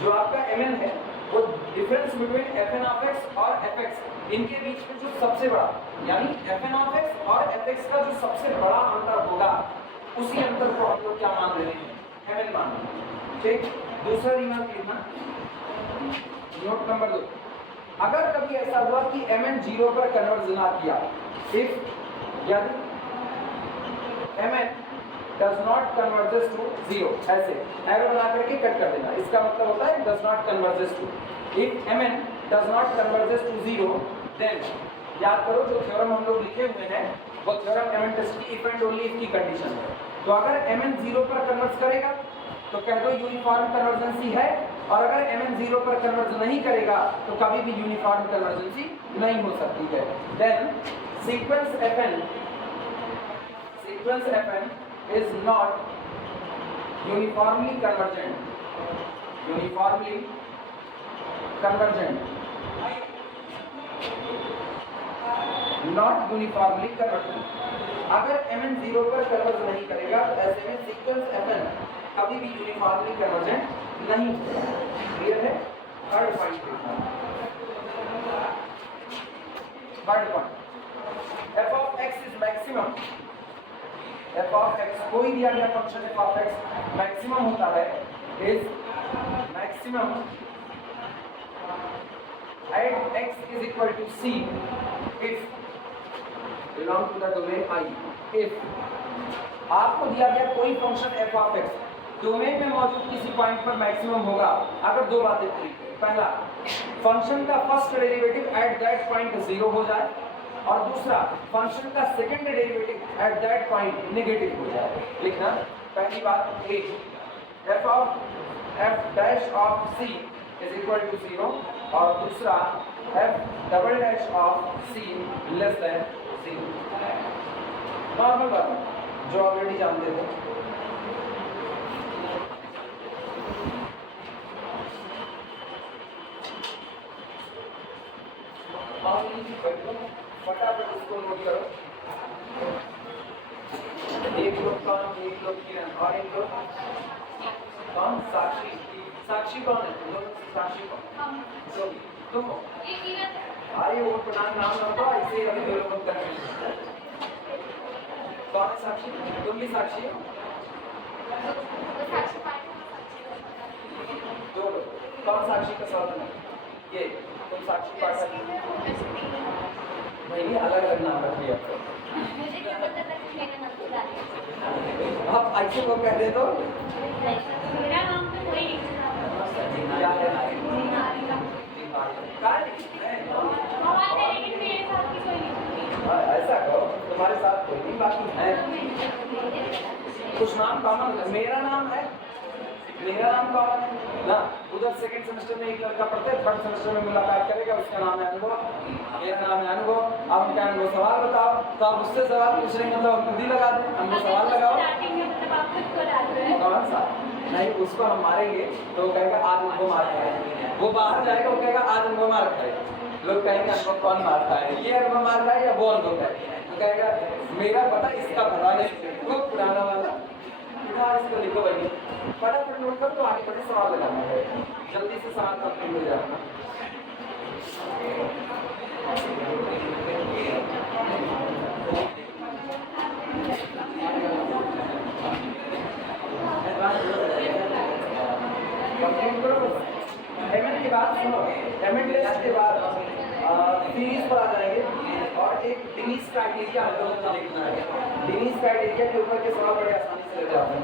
जो आपका mn है वो difference between fn of x और fx, इनके बीच में जो सबसे बड़ा, यानी fn of x और fx का जो सबसे बड़ा अंतर होगा उसी अंतर को हम लोग क्या मान रहे हैं? mn मान रहे हैं। ठीक, दूसरा रिमार्क लिखना, नोट नंबर 2। अगर कभी ऐसा हुआ कि mn 0 पर कन्वर्ज ना किया, इफ यदि mn does not converges to 0, ऐसे एरो बना करके कट कर देना। इसका मतलब होता है does not converges to। if mn does not converges to 0, then याद करो जो थ्योरम हम लोग लिखे हुए हैं वो थ्योरम mn टेस्ट की इफ एंड ओनली इफ की कंडीशन है। तो अगर mn 0 पर कन्वर्ज करेगा तो कह दो यूनिफॉर्म कन्वर्जेंसी है, और अगर mn 0 पर कन्वर्ज नहीं करेगा तो कभी भी यूनिफॉर्म कन्वर्जेंसी नहीं हो सकती है। Then sequence fn is not uniformly convergent, not uniformly convergent। अगर mn 0 पर कन्वर्ज नहीं करेगा तो ऐसे में सीक्वेंस fn कभी भी यूनिफॉर्मली कन्वर्जेंट नहीं होगा। क्लियर है? Third point f of x is maximum। f of x कोई दिया गया function f of x maximum होता है, is maximum at x is equal to c if belong to the domain I। if आपको दिया गया कोई function f of x domain में मौजूद किसी पॉइंट पर मैक्सिमम होगा अगर दो बातें पूरी करें। पहला, फंक्शन का first derivative at that point 0 हो जाए, और दूसरा फंक्शन का second derivative at that point negative हो जाए। लिखना, पहली बात a f dash of c is equal to 0, और दूसरा f double dash of c less than 0। Normal बात जो ऑलरेडी जानते थे। फटाफट इसको नोट करो। एक लोग कौन, एक लोग किरण, और एक लोग कौन? साक्षी। साक्षी कौन है? तुम लोग साक्षी कौन? तुम हो? अरे वो पुराना नाम रखो, ऐसे ही अभी दो लोग कर रहे हैं। कौन है साक्षी? तुम भी साक्षी हो? दो लोग। कौन साक्षी का सवाल है? ये तुम साक्षी पाठक नहीं, अलग अलग नाम रख लिया। आप ऐसे को कह दे तो मेरा नाम तो कोई नहीं क्या है? ऐसा कहो तुम्हारे साथ कोई नहीं, बाकी है कुछ नाम कॉमन है। मेरा नाम है, मेरा नाम कॉमन है ना। उधर सेकंड सेमेस्टर में एक लड़का पढ़ता है, थर्ड सेमेस्टर में मुलाकात करेगा, उसका नाम है अनुभव, मेरा नाम है अनुभव। आप उनका अनुभव सवाल बताओ तो आप उससे सवाल पूछने का मतलब खुद ही लगा दें, हमको सवाल लगाओ। कौन सा? नहीं, उसको हम मारेंगे तो वो कहेगा आज अनुभव मार खाए। वो बाहर जाएगा, वो कहेगा आज अनुभव मार खाए। लोग कहेंगे अनुभव कौन मार खाए, ये अनुभव मार खाए या वो अनुभव खाए? तो कहेगा मेरा पता इसका पता नहीं, वो पुराना वाला। इसको लिखो भाई, फटाफट नोट करो तो आगे बढ़े सवाल लगाना है, जल्दी से सवाल कंप्लीट हो जाएगा। पेमेंट के बाद सुनो, पेमेंट लेने के बाद सीरीज पर आ जाएंगे, और एक डिनीज क्राइटेरिया हम लोगों को देखना है। डिनीज क्राइटेरिया के ऊपर के सवाल बड़े आसानी से लग जाते हैं।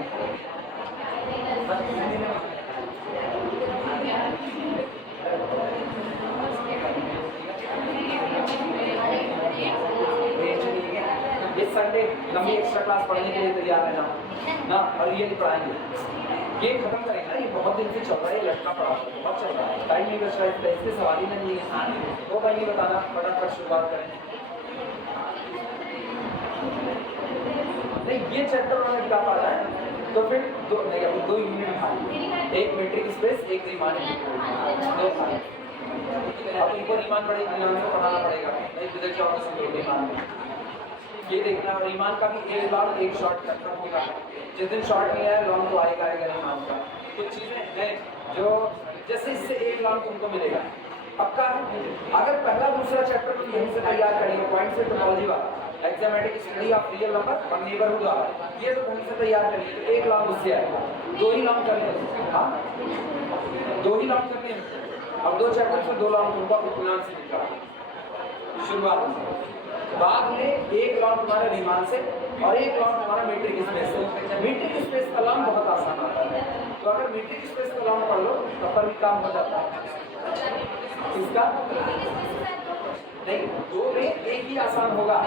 इस संडे लंबी एक्स्ट्रा क्लास पढ़ने के लिए तैयार है ना, और ये नहीं पढ़ाएंगे, ये खत्म करेंगे। ये बहुत दिन से चल रहा है, लटका पड़ा बहुत चल रहा है, टाइम नहीं बच रहा है, इसके सवाल ही नहीं है। तो भाई बताना, फटाफट शुरुआत करें। नहीं, ये चैप्टर उन्होंने क्या पढ़ा है तो फिर दो यूनिट खाली, एक मेट्रिक स्पेस, एक रीमान, दो खाली। अब इनको रीमान को पढ़ाना पड़ेगा, नहीं तो क्या होगा रीमान में ये देखना। रीमान का भी एक लॉन्ग एक शॉर्ट चैप्टर होगा, जिस दिन शॉर्ट नहीं आया लॉन्ग तो आएगा रीमान का। कुछ चीज़ें हैं जो जैसे इससे एक लॉन्ग तुमको मिलेगा पक्का। अगर पहला दूसरा चैप्टर तो यहीं से तैयार करेंगे, पॉइंट से टोपोलॉजी वाला, एक्समेटिक स्टडी ऑफ रियल नंबर और नेबरहुड वाला, ये तो ढंग से तैयार करेंगे तो एक लॉन्ग उससे आएगा। दो ही लॉन्ग करने हैं, हाँ दो ही लॉन्ग करने हैं। अब दो चैप्टर से दो लॉन्ग तुमको इत्मीनान से निकला। शुरुआत में, बाद में एक लॉ तुम्हारा रीमान से और एक लॉ तुम्हारा मीट्रिक स्पेस से। मीट्रिक स्पेस का लॉ बहुत आसान आता है, तो अगर मीट्रिक स्पेस का लॉ पढ़ लो तो पर भी काम हो जाता है। इसका नहीं, दो में एक ही आसान होगा।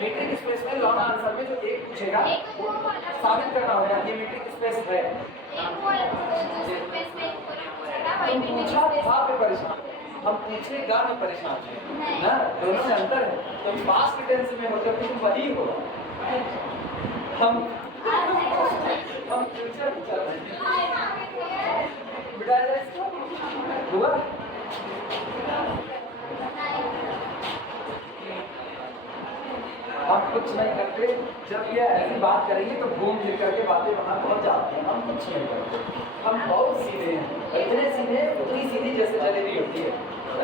मीट्रिक स्पेस में लॉन्ग आंसर में जो एक पूछेगा वो साबित करना होगा ये मीट्रिक स्पेस है। तुम पूछा था पे परेशान, हम पूछेगा में परेशान है ना, दोनों में अंतर है। तुम पास्ट के टेंस में हो जब तुम वही हो, हम फ्यूचर चल रहे हैं। बिटा जाए इसको हुआ हम कुछ नहीं करते। जब ये ऐसी बात करेंगे तो घूम फिर करके बातें वहां पहुंच जाते हैं। हम कुछ नहीं करते, हम बहुत सीधे हैं, इतने सीधे उतनी सीधी जैसे जलेबी होती है।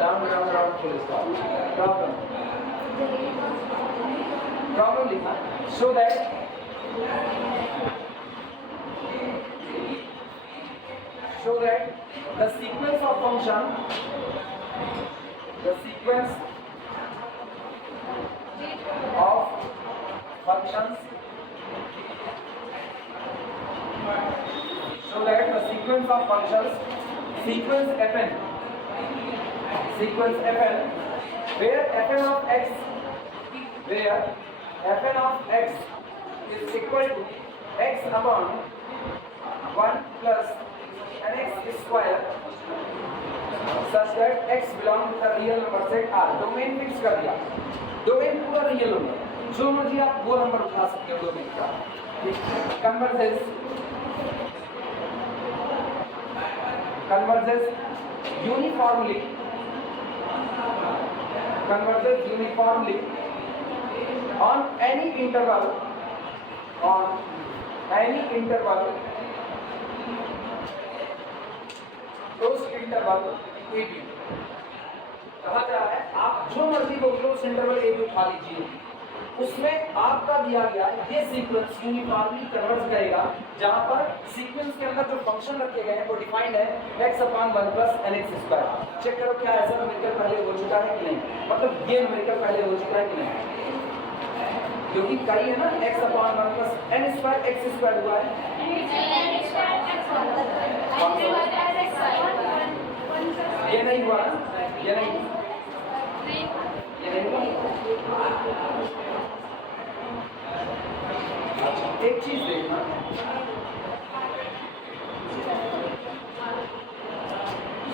Round round round full stop. Problem लिखा so that the sequence of function, the sequence of functions, so that the sequence of functions, sequence fn, where fn of x is equal to x upon 1 plus nx square, such that x belongs to the real number set R। Domain fix कर दिया, domain पूरा real number, जो मर्जी आप वो number उठा सकते हो डोमेन का। converges uniformly on any interval close interval A B. कहा जा रहा है आप जो मर्जी को क्लोज इंटरवल ए बी उठा लीजिए, उसमें आपका दिया गया ये सीक्वेंस यूनिफॉर्मली कन्वर्ज करेगा, जहां पर सीक्वेंस के अंदर जो फंक्शन रखे गए हैं वो डिफाइंड है x upon 1 plus nx square. Check करो क्या ऐसा न्यूमेरिकल पहले हो चुका है कि नहीं, मतलब ये न्यूमेरिकल पहले हो चुका है कि नहीं, क्योंकि कई है ना x upon 1 plus n square x square हुआ है, ये नहीं हुआ ना, ये नहीं हुआ। एक चीज देखना,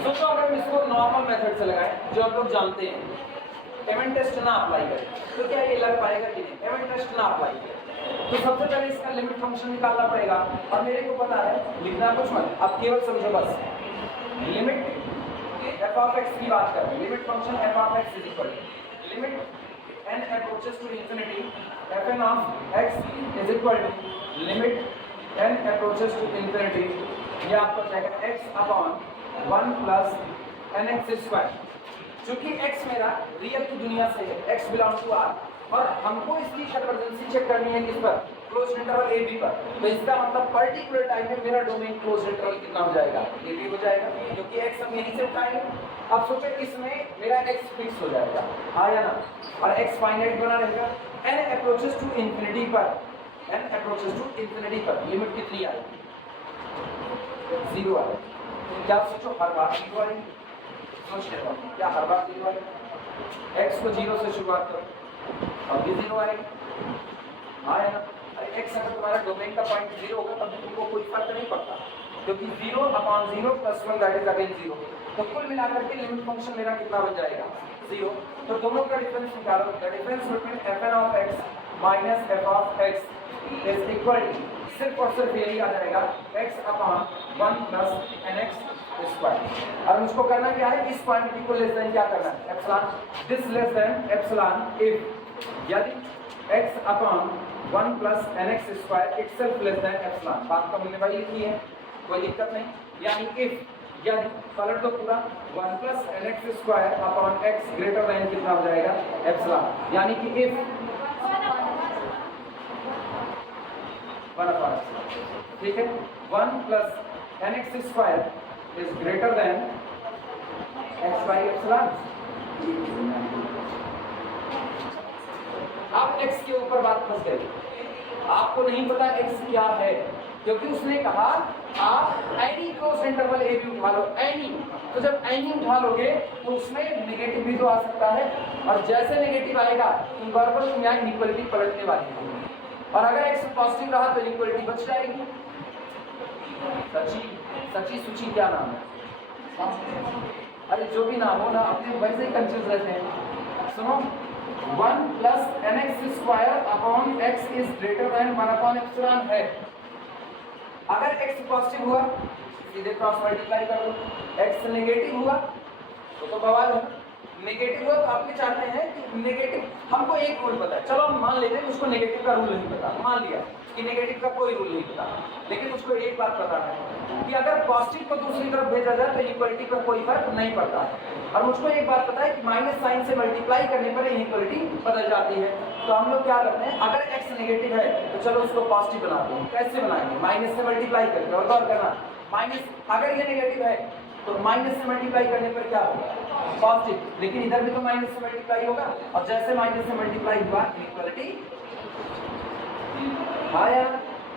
सोचो अगर हम इसको नॉर्मल मेथड से लगाएं जो हम लोग जानते हैं, एमएन टेस्ट ना अप्लाई करें तो क्या ये लग पाएगा कि नहीं? एमएन टेस्ट ना अप्लाई करें तो सबसे पहले इसका लिमिट फंक्शन निकालना पड़ेगा, और मेरे को पता है लिखना कुछ मत, अब केवल समझो बस। लिमिट f of x की बात कर रहे हैं, limit function f of x is equal limit n approaches to infinity fn of x is equal to limit n approaches to infinity, ये आपका जाएगा x upon 1 plus nx square. चूंकि x मेरा रियल की दुनिया से है, x बिलोंग टू R, और हमको इसकी कन्वर्जेंसी चेक करनी है किस पर? क्लोज इंटरवल ए बी पर। तो इसका मतलब पर्टिकुलर टाइम में मेरा डोमेन क्लोज इंटरवल कितना हो जाएगा? ए बी हो जाएगा, क्योंकि x हम यहीं से उठाएंगे। अब सोचो इसमें मेरा x फिक्स हो जाएगा, आया ना, और x फाइनाइट बना रहेगा। n अप्रोचेस टू इंफिनिटी पर, लिमिट कितनी आएगी? 0 आएगी। क्या सोचो हर बार 0 आएगी? सोच लेना क्या हर बार 0 आएगी? x को 0 से शुरुआत करो, अब भी 0 आएगी, आया ना। x अगर तुम्हारा डोमेन का पॉइंट 0 होगा तब तुमको कोई फर्क नहीं पड़ता, क्योंकि 0 upon 0 plus 1 that is again 0। तो कुल मिलाकर के लिमिट फंक्शन मेरा कितना बन जाएगा? 0। तो दोनों का डिफरेंस निकालो, the difference between fn of x minus f of x is equal to, सिर्फ और सिर्फ यही आ जाएगा x upon 1 plus nx square. और मुझको करना क्या है? इस क्वांटिटी को लेस देन क्या करना है? Epsilon, this less than epsilon if, यदि x upon 1 plus nx square itself less than epsilon. बात तो हमने वही लिखी है, कोई दिक्कत नहीं। यानी इफ, यदि पलट दो पूरा, 1 plus nx square upon x greater than कितना हो जाएगा? एप्सिलॉन। यानी कि इफ 1 अपॉन, ठीक है, 1 plus nx square is greater than x by epsilon. अब x के ऊपर बात फंस गई, आपको नहीं पता x क्या है, क्योंकि उसने कहा आप एनी क्लोज इंटरवल ए भी उठा लो, एनी। तो जब एनी उठा लोगे तो उसमें नेगेटिव भी तो आ सकता है, और जैसे नेगेटिव आएगा तो बराबर तुम यहाँ इनइक्वालिटी पलटने वाली है, और अगर x पॉजिटिव रहा तो इनइक्वालिटी बच जाएगी। सची सुची क्या नाम है? अरे जो भी नाम हो ना, अपने वैसे ही कंफ्यूज रहते हैं। सुनो, 1 plus nx square upon x is greater than 1 upon epsilon है। अगर x पॉजिटिव हुआ सीधे क्रॉस मल्टीप्लाई कर दो, x नेगेटिव हुआ तो बवाल है। नेगेटिव हुआ तो आप ये चाहते हैं कि नेगेटिव, हमको एक रूल पता है, चलो हम मान लेते हैं उसको नेगेटिव का रूल नहीं पता, मान लिया कि नेगेटिव का कोई रूल नहीं पता, लेकिन उसको एक बात पता है कि अगर पॉजिटिव को दूसरी तरफ भेजा जाए तो इक्वलिटी पर कोई फर्क नहीं पड़ता है, और मुझको एक बात पता है कि माइनस साइन से मल्टीप्लाई करने पर इनइक्वलिटी बदल जाती है। तो हम लोग क्या करते हैं, अगर x नेगेटिव है तो चलो उसको पॉजिटिव बनाते हैं। कैसे बनाएंगे? माइनस से मल्टीप्लाई करके। और गौर करना, माइनस अगर ये नेगेटिव है तो माइनस से मल्टीप्लाई करने पर क्या होगा? पॉजिटिव, लेकिन इधर भी तो माइनस से मल्टीप्लाई होगा, और जैसे माइनस से मल्टीप्लाई हुआ इनइक्वालिटी आया,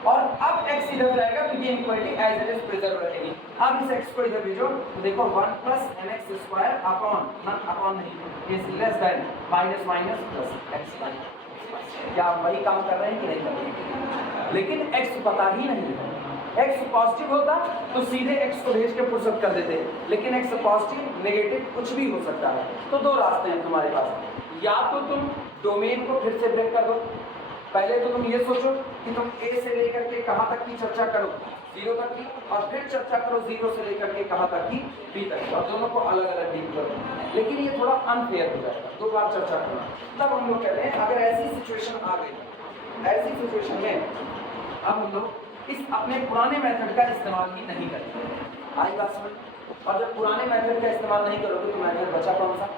और अब x इधर जाएगा तो ये inequality as it is preserve रहेगी। अब इस x को इधर भेजो तो देखो 1 प्लस nx स्क्वायर अपॉन, ना अपॉन नहीं, is less then minus minus plus x। क्या हम वही काम कर रहे हैं कि नहीं कर रहे हैं? लेकिन x पता ही नहीं है। x पॉजिटिव होता तो सीधे x को भेज के फुर्सत कर देते, लेकिन x पॉजिटिव नेगेटिव कुछ भी हो सकता है। तो दो रास्ते हैं तुम्हारे पास, या तो तुम डोमेन को फिर से ब्रेक कर दो। पहले तो तुम ये सोचो कि तुम a से लेकर के कहाँ तक की चर्चा करो, 0 तक की, और फिर चर्चा करो 0 से लेकर के कहाँ तक की, b तक की, और दोनों को अलग अलग डील करो। लेकिन ये थोड़ा अनफेयर हो जाएगा, दो बार चर्चा करना। तब हम लोग कहते हैं अगर ऐसी सिचुएशन आ गई, ऐसी सिचुएशन में अब हम लोग इस अपने पुराने मेथड का इस्तेमाल ही नहीं करेंगे। आई बात समझ? और जब पुराने मेथड का इस्तेमाल नहीं करोगे तो मेथड बचा कौन सा?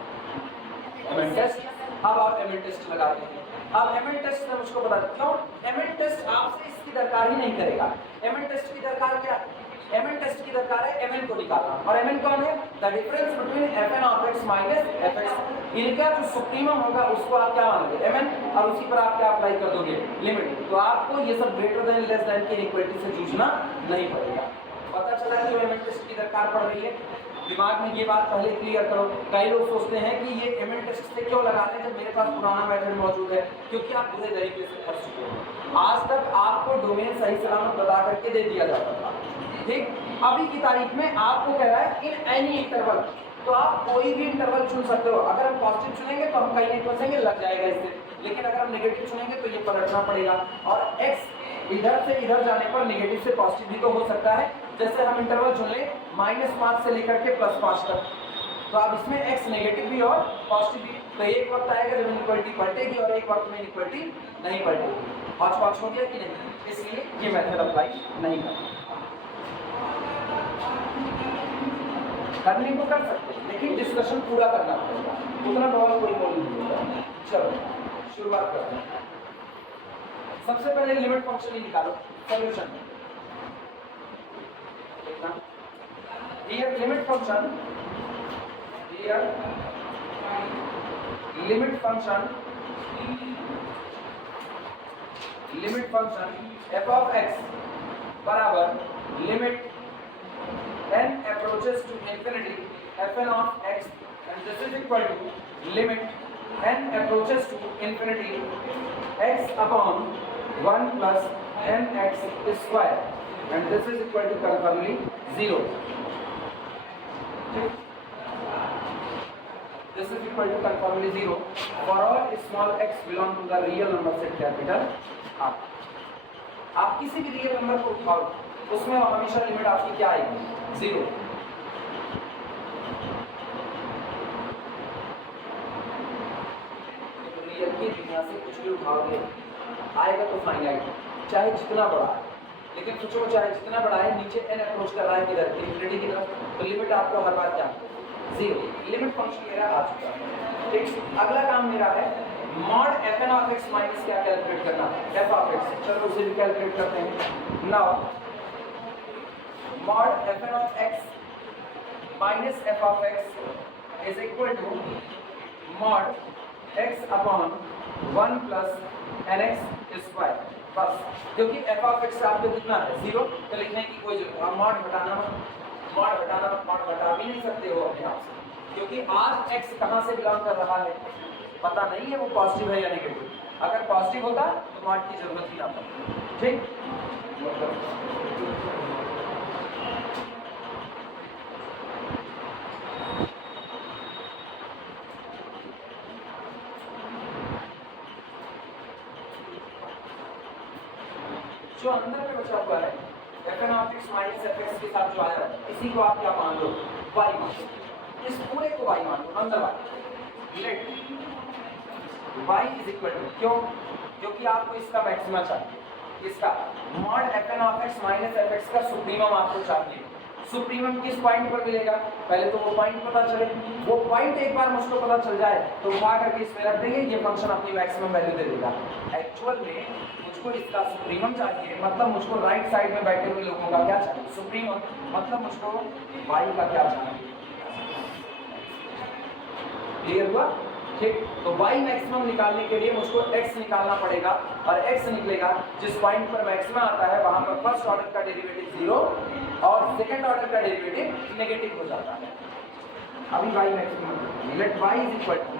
M N test. अब आप एमएन टेस्ट लगाते हैं। अब एमएन टेस्ट से मुझको बता दो क्यों एमएन टेस्ट आपसे इसकी दरकार ही नहीं करेगा। एमएन टेस्ट की दरकार क्या है? एमएन टेस्ट की दरकार है एमएन को निकालना, और एमएन कौन है? The difference between fn of x minus fx. इनका जो सुप्रीमम होगा उसको आप क्या मानोगे? एमएन, और उसी पर आप क्या अप्लाई कर दोगे? लिमिट। तो आपको ये सब ग्रेटर देन लेस देन की इनइक्वालिटी से जूझना नहीं पड़ेगा। पता चला कि एमएन टेस्ट की दरकार पड़ रही है। दिमाग में ये बात पहले क्लियर करो। कई लोग सोचते हैं कि ये एमएन टेस्ट से क्यों लगा रहे हैं जब मेरे पास पुराना मेथड मौजूद है, क्योंकि आप बुरे तरीके से फंस चुके हो। आज तक आपको डोमेन सही सलामत बता करके दे दिया जाता था, ठीक? अभी की तारीख में आपको कह रहा है इन एनी इंटरवल, तो आप कोई भी इंटरवल चुन सकते हो। अगर हम पॉजिटिव चुनेंगे तो हम कहीं नहीं फंसेंगे, लग जाएगा इससे, लेकिन अगर हम नेगेटिव चुनेंगे तो ये पलटना पड़ेगा, और x इधर से इधर जाने पर नेगेटिव से पॉजिटिव भी तो हो सकता है। जैसे हम इंटरवल चुन लें -5 से लेकर के +5 तक, तो अब इसमें x नेगेटिव भी और पॉजिटिव भी, तो एक वक्त आएगा जब इनइक्वालिटी पलटेगी और एक वक्त में इनइक्वालिटी नहीं पलटेगी। हॉच हो गया कि नहीं? इसलिए ये मेथड अप्लाई नहीं करने को कर सकते हैं, लेकिन डिस्कशन पूरा करना पड़ेगा, उतना नॉर्मल कोई मौजूद नहीं होगा। चलो शुरुआत करते हैं। सबसे पहले लिमिट फंक्शन ही निकालो। Solution here limit function f of x बराबर limit n approaches to infinity fn of x, and this is equal to limit n approaches to infinity x upon 1 plus nx square, and this is equal to conformally 0. This is equal to conformally 0 for all small x belong to the real number set capital R. आप किसी भी real number को उठाओ उसमें हमेशा limit आपकी क्या आएगी? 0। रियल की दुनिया से कुछ भी उठाओगे आएगा तो फाइनाइट, चाहे जितना बड़ा है, लेकिन सोचो चाहे जितना बड़ा है नीचे n अप्रोच कर रहा है किधर? इनफिनिटी की तरफ, तो लिमिट आपको हर बार क्या? 0। लिमिट फंक्शन मेरा आ चुका है, ठीक? अगला काम मेरा है mod fn of x minus क्या कैलकुलेट करना? f of x। चलो उसे भी कैलकुलेट करते हैं। Now mod fn of x minus f of x is equal to mod x upon 1 plus nx square, बस। क्योंकि f ऑफ x आपको कितना है 0, तो लिखने की कोई जरूरत नहीं। मॉड घटा भी नहीं सकते हो अपने आप से, क्योंकि आज x कहाँ से बिलोंग कर रहा है पता नहीं है, वो पॉजिटिव है या नेगेटिव। अगर पॉजिटिव होता तो मॉड की जरूरत ही ना पड़ती। ठीक, जो अंदर में बचा हुआ है fn of x minus fx के साथ जो आया है, इसी को आप क्या मान लो y मान लो, इस पूरे को y मान लो, अंदर y let y is equal to, क्यों? क्योंकि आपको इसका मैक्सिमा चाहिए, इसका mod fn of x minus fx का सुप्रीमम आपको चाहिए। सुप्रीमम किस पॉइंट पर मिलेगा, पहले तो वो पॉइंट पता चले। वो पॉइंट एक बार मुझको पता चल जाए तो उठा करके इसमें रख देंगे, ये फंक्शन अपनी मैक्सिमम वैल्यू दे देगा। एक्चुअल में मुझको इसका सुप्रीमम चाहिए, मतलब मुझको राइट साइड में बैठे हुए लोगों का क्या चाहिए, सुप्रीमम, मतलब मुझको y का क्या चाहिए। क्लियर हुआ? ठीक, तो y मैक्सिमम निकालने के लिए मुझको x निकालना पड़ेगा, और x निकलेगा जिस पॉइंट पर मैक्सिमम आता है वहां पर फर्स्ट ऑर्डर का डेरिवेटिव 0 और सेकंड ऑर्डर का डेरिवेटिव नेगेटिव हो जाता है। अभी y maximum, let y is equal to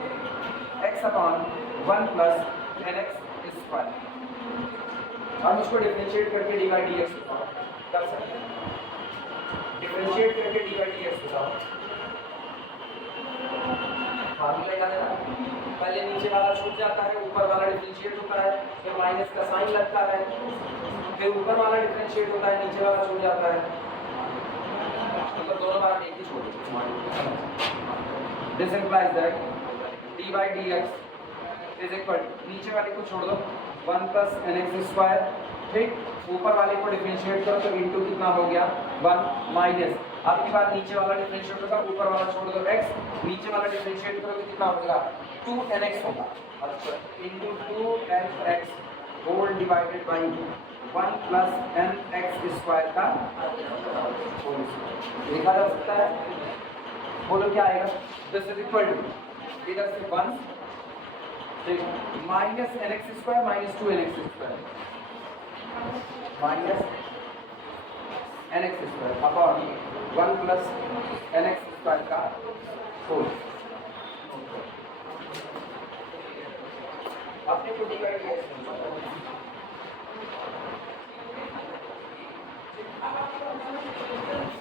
x upon 1 plus nx square, और मुझको डिफरेंशिएट करके dy dx कर सकते हैं। डिफरेंशिएट करके dy dx बताओ, फार्मूला याद है ना, पहले नीचे वाला छूट जाता है, ऊपर वाला डिफरेंशिएट होता है, फिर माइनस का साइन लगता है, फिर ऊपर वाला डिफरेंशिएट होता है, नीचे वाला छूट जाता है, मतलब दोनों बार एक ही छोड़ देते। This implies that dy dx is equal, नीचे वाले को छोड़ दो 1 प्लस nx स्क्वायर, ठीक, ऊपर वाले को डिफरेंशिएट करो तो इनटू कितना हो गया 1 माइनस, अब की बार नीचे वाला डिफरेंशिएट होगा, ऊपर वाला छोड़ दो x, नीचे वाला डिफरेंशिएट करो तो कितना होगा 2nx होगा, अच्छा into 2nx whole divided by 1 plus nx square का होल स्क्वायर लिखा जा सकता है। बोलो क्या आएगा, दिस इज इक्वल टू इधर से 1 ठीक minus nx square minus 2nx square minus nx square upon 1 plus nx square का होल। अपने को डिवाइड किया,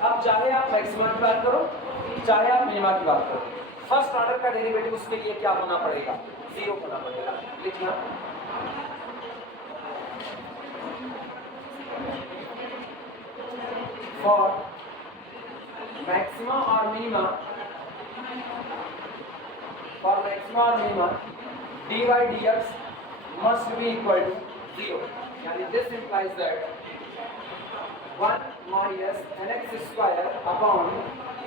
अब चाहे आप मैक्सिमा की बात करो चाहे आप मिनिमा की बात करो, फर्स्ट ऑर्डर का डेरिवेटिव उसके लिए क्या होना पड़ेगा, 0 होना पड़ेगा। लिखना फॉर मैक्सिमा और मिनिमा, फॉर मैक्सिमा और minima dy dx must be equal to 0, यानी this implies that 1 minus nx square upon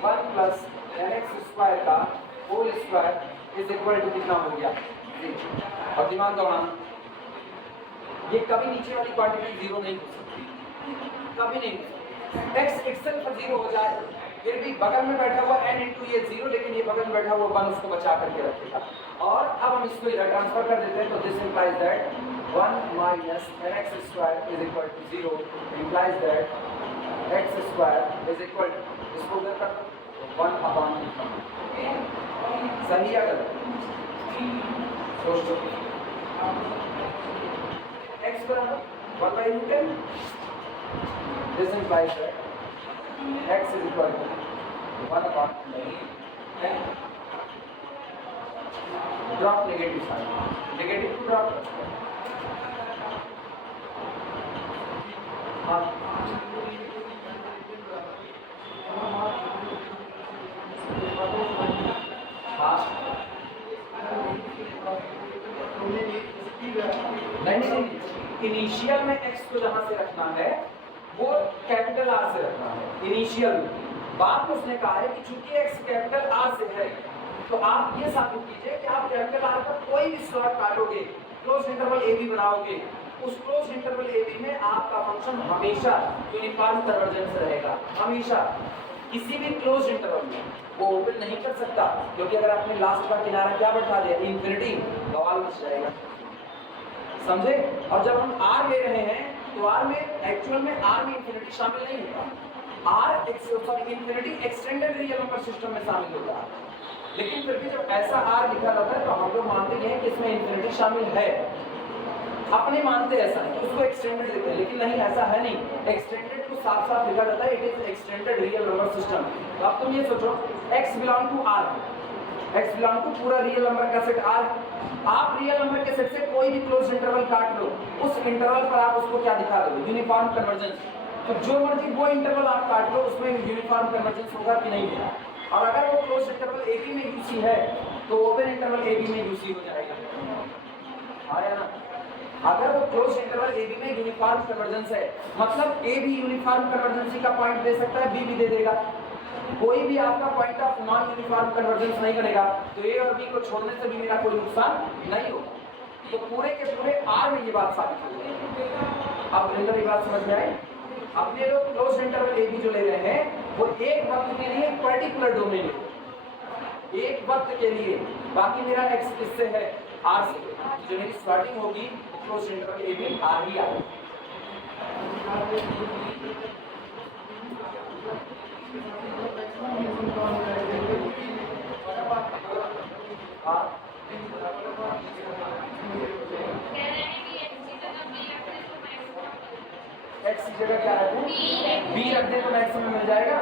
1 plus nx square का whole square is equal to कितना हो गया 0। और दिमाग दौड़ाना, ये कभी नीचे वाली क्वांटिटी 0 नहीं हो सकती, कभी नहीं हो सकती। x एक्सेल पर 0 हो जाए फिर भी बगल में बैठा हुआ n इंटू ये 0, लेकिन ये बगल में बैठा हुआ 1 उसको बचा करके रखेगा। और अब हम इसको इधर ट्रांसफर कर देते हैं, तो this implies that 1 minus nx square is equal to 0 implies that x square is equal to, इसको उधर कर दो 1 अपॉन, सही है गलत सोच लो, x बराबर 1 by root n, this implies that x is equal to 1 upon 10, drop negative sign, negative to drop, नहीं, इनिशियल में x को जहां से रखना है वो कैपिटल R से रखना है इनिशियल। बात उसने कहा है कि चूंकि x कैपिटल R से है, तो आप ये साबित कीजिए कि आप कैपिटल R का कोई भी स्लॉट काटोगे, क्लोज इंटरवल AB बनाओगे, उस क्लोज इंटरवल AB में आपका फंक्शन हमेशा यूनिफॉर्म कन्वर्जेंस रहेगा, हमेशा। किसी भी क्लोज इंटरवल में वो ओपन नहीं कर सकता, क्योंकि अगर आपने लास्ट का किनारा क्या बैठा दिया, इन्फिनिटी, बवाल मच जाएगा। समझे? और जब हम आर ले रहे हैं तो आर में एक्चुअल में आर में इन्फिनिटी शामिल नहीं होता, or sorry infinity extended real number system में शामिल होता है। लेकिन फिर भी जब ऐसा आर लिखा जाता है तो हम लोग मानते हैं कि इसमें इन्फिनिटी शामिल है, अपने मानते ऐसा है तो उसको एक्सटेंडेड देते हैं, लेकिन नहीं ऐसा है नहीं। एक्सटेंडेड को साफ साफ लिखा जाता है, it is extended real number system. तो अब तुम ये सोचो x belong to r, x belong to पूरा रियल नंबर का सेट r, आप रियल नंबर के सेट से कोई भी क्लोज इंटरवल काट लो, उस इंटरवल पर आप उसको क्या दिखा दोगे, यूनिफॉर्म कन्वर्जेंस। तो जो मर्जी वो इंटरवल आप काट लो उसमें यूनिफॉर्म कन्वर्जेंस होगा कि नहीं होगा। और अगर वो क्लोज इंटरवल a b में यूसी है तो ओपन इंटरवल a b में यूसी हो जाएगा। आया ना? अगर वो क्लोज इंटरवल ए बी में यूनिफॉर्म कन्वर्जेंस है, मतलब ए भी यूनिफॉर्म कन्वर्जेंसी का पॉइंट दे सकता है, बी भी दे देगा, कोई भी आपका point of non uniform convergence नहीं करेगा, तो ए और बी को छोड़ने से भी मेरा कोई नुकसान नहीं होगा। तो पूरे के पूरे आर में ये बात साबित होगी। अब अंदर ये बात समझ में आई? अपने लोग क्लोज इंटरवल ए बी जो ले रहे हैं वो एक वक्त के लिए पर्टिकुलर डोमेन है, एक वक्त के लिए, बाकी मेरा एक्स किससे है, आर से, जो मेरी स्टार्टिंग होगी क्लोज इंटरवल ए बी आर ही आएगा। एक्स की जगह क्या रखें, बी रख दे तो मैक्सिमम मिल जाएगा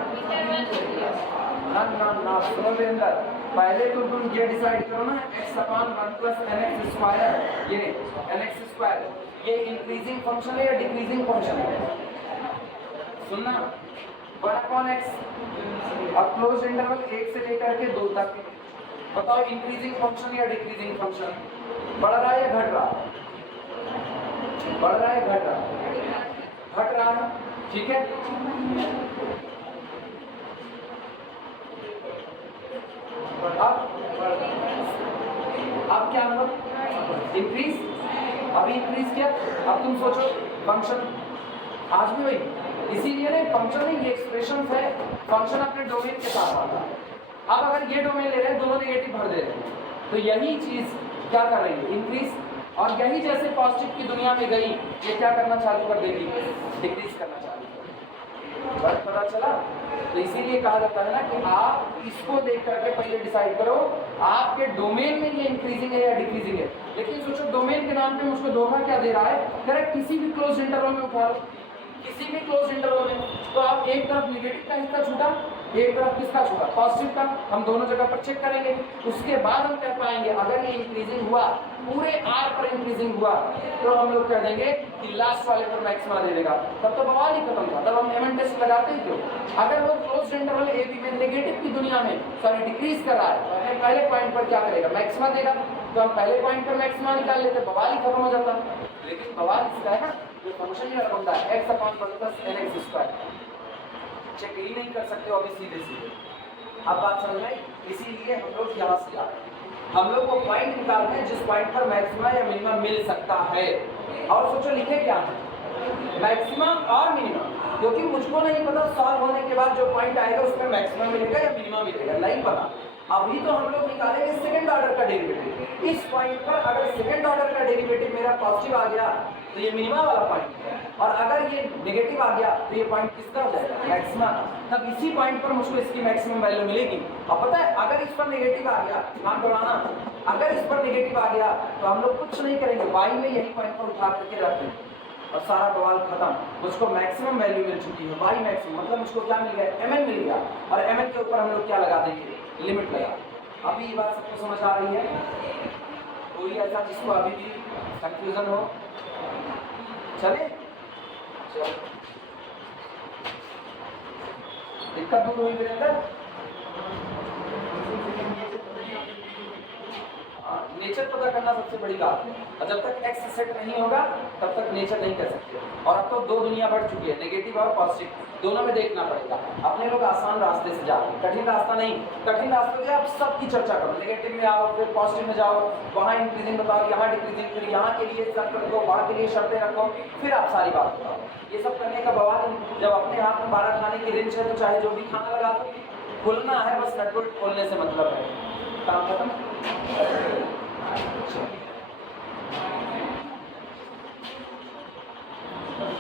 ना। ना ना सुनो अंदर, पहले तो तुम ये डिसाइड करो ना, x upon 1 plus nx square, ये nx स्क्वायर, ये इंक्रीजिंग फंक्शन है या डिक्रीजिंग फंक्शन है? सुनना, 1 अपॉन x, अब क्लोज इंटरवल 1 से लेकर के 2 तक, बताओ इंक्रीजिंग फंक्शन या डिक्रीजिंग फंक्शन? बढ़ रहा है या घट रहा है? बढ़ रहा है घट रहा है? घट रहा है, ठीक है। अब क्या हुआ, इंक्रीज, अभी इंक्रीज किया। अब तुम सोचो फंक्शन आज भी वही, इसीलिए ना फंक्शन नहीं, ये एक्सप्रेशन है, फंक्शन अपने डोमेन के साथ आता है। अब अगर ये डोमेन ले रहे हैं, दोनों नेगेटिव भर दे रहे हैं, तो यही चीज क्या कर रही है, इंक्रीज, और यही जैसे पॉजिटिव की दुनिया में गई, ये क्या करना चालू कर देगी, डिक्रीज करना चालू कर। बात पता चला? तो इसीलिए कहा जाता है ना कि आप इसको देख करके पहले डिसाइड करो आपके डोमेन में ये इंक्रीजिंग है या डिक्रीजिंग है। लेकिन सोचो डोमेन के नाम पे मुझको धोखा क्या दे रहा है, करेक्ट, किसी भी क्लोज इंटरवल में उठा लो, किसी भी क्लोज इंटरवल में, तो आप एक तरफ नेगेटिव का हिस्सा छूटा, एक तरफ किसका छूटा, पॉजिटिव का, हम दोनों जगह पर चेक करेंगे, उसके बाद हम कह पाएंगे अगर ये इंक्रीजिंग हुआ, पूरे आर पर इंक्रीजिंग हुआ, तो हम लोग कह देंगे कि लास्ट वाले पर मैक्सिमा दे देगा, तब तो बवाल ही खत्म था, तब हम एमएन टेस्ट लगाते ही क्यों? अगर वो क्लोज इंटरवल ए बी में नेगेटिव की दुनिया में सॉरी डिक्रीज कर रहा है, तो हमें पहले पॉइंट पर क्या करेगा, मैक्सिमा देगा, तो हम पहले पॉइंट पर मैक्सिमा निकाल लेते, बवाल ही खत्म हो जाता। लेकिन बवाल इसका है ना, जो फंक्शन ये बनता है x upon 1 plus nx square, check ही नहीं कर सकते हो अभी सीधे सीधे। अब बात समझ में, इसीलिए हम लोग यहाँ से जा रहे हैं, हम लोग को पॉइंट निकालते हैं जिस पॉइंट पर मैक्सिमा या मिनिमम मिल सकता है। और सोचो लिखे क्या है, मैक्सिमम और मिनिमम, क्योंकि मुझको नहीं पता सॉल्व होने के बाद जो पॉइंट आएगा उसमें मैक्सिमम मिलेगा या मिनिमम मिलेगा, नहीं पता। अभी तो हम लोग निकालेंगे सेकंड ऑर्डर का डेरिवेटिव। इस पॉइंट पर अगर सेकंड ऑर्डर का डेरिवेटिव मेरा पॉजिटिव आ गया तो ये मिनिमा वाला पॉइंट है, और अगर ये नेगेटिव आ गया तो ये पॉइंट किसका हो जाएगा, मैक्सिमा। तब इसी पॉइंट पर मुझको इसकी मैक्सिमम वैल्यू मिलेगी। और पता है अगर इस पर नेगेटिव आ गया, ध्यान बढ़ाना, अगर इस पर नेगेटिव आ गया तो हम लोग कुछ नहीं करेंगे, वाई में यही पॉइंट पर उठा करके रख देंगे और सारा बवाल खत्म। मुझको मैक्सिमम वैल्यू मिल चुकी है, वाई मैक्सिमम, मतलब मुझको क्या मिल गया, एम एन मिल गया, और एम एन के ऊपर हम लोग क्या लगा देंगे, लिमिट लगा। अभी ये बात सबको समझ आ रही है? कोई ऐसा जिसको अभी भी कंफ्यूजन हो? चले चलो, दिक्कत दूर हुई वीरेंद्र? नेचर पता करना सबसे बड़ी बात है, और जब तक एक्स सेट नहीं होगा तब तक नेचर नहीं कर सकते। और अब तो दो दुनिया बढ़ चुकी है, नेगेटिव और पॉजिटिव, दोनों में देखना पड़ेगा। अपने लोग आसान रास्ते से जाते हैं, कठिन रास्ता नहीं। कठिन रास्ते से आप सबकी चर्चा करो, नेगेटिव में आओ, फिर पॉजिटिव में जाओ, वहाँ इंक्रीजिंग बताओ, यहाँ डिक्रीजिंग, फिर यहाँ के लिए शर्त रखो, वहाँ के लिए शर्तें रखो, फिर आप सारी बात बताओ। ये सब करने का बवाल, जब अपने हाथ में 12 खाने की रिंच है तो चाहे जो भी खाना लगा दो, खुलना है, बस नटबोल्ट खोलने से मतलब है, काम खत्म।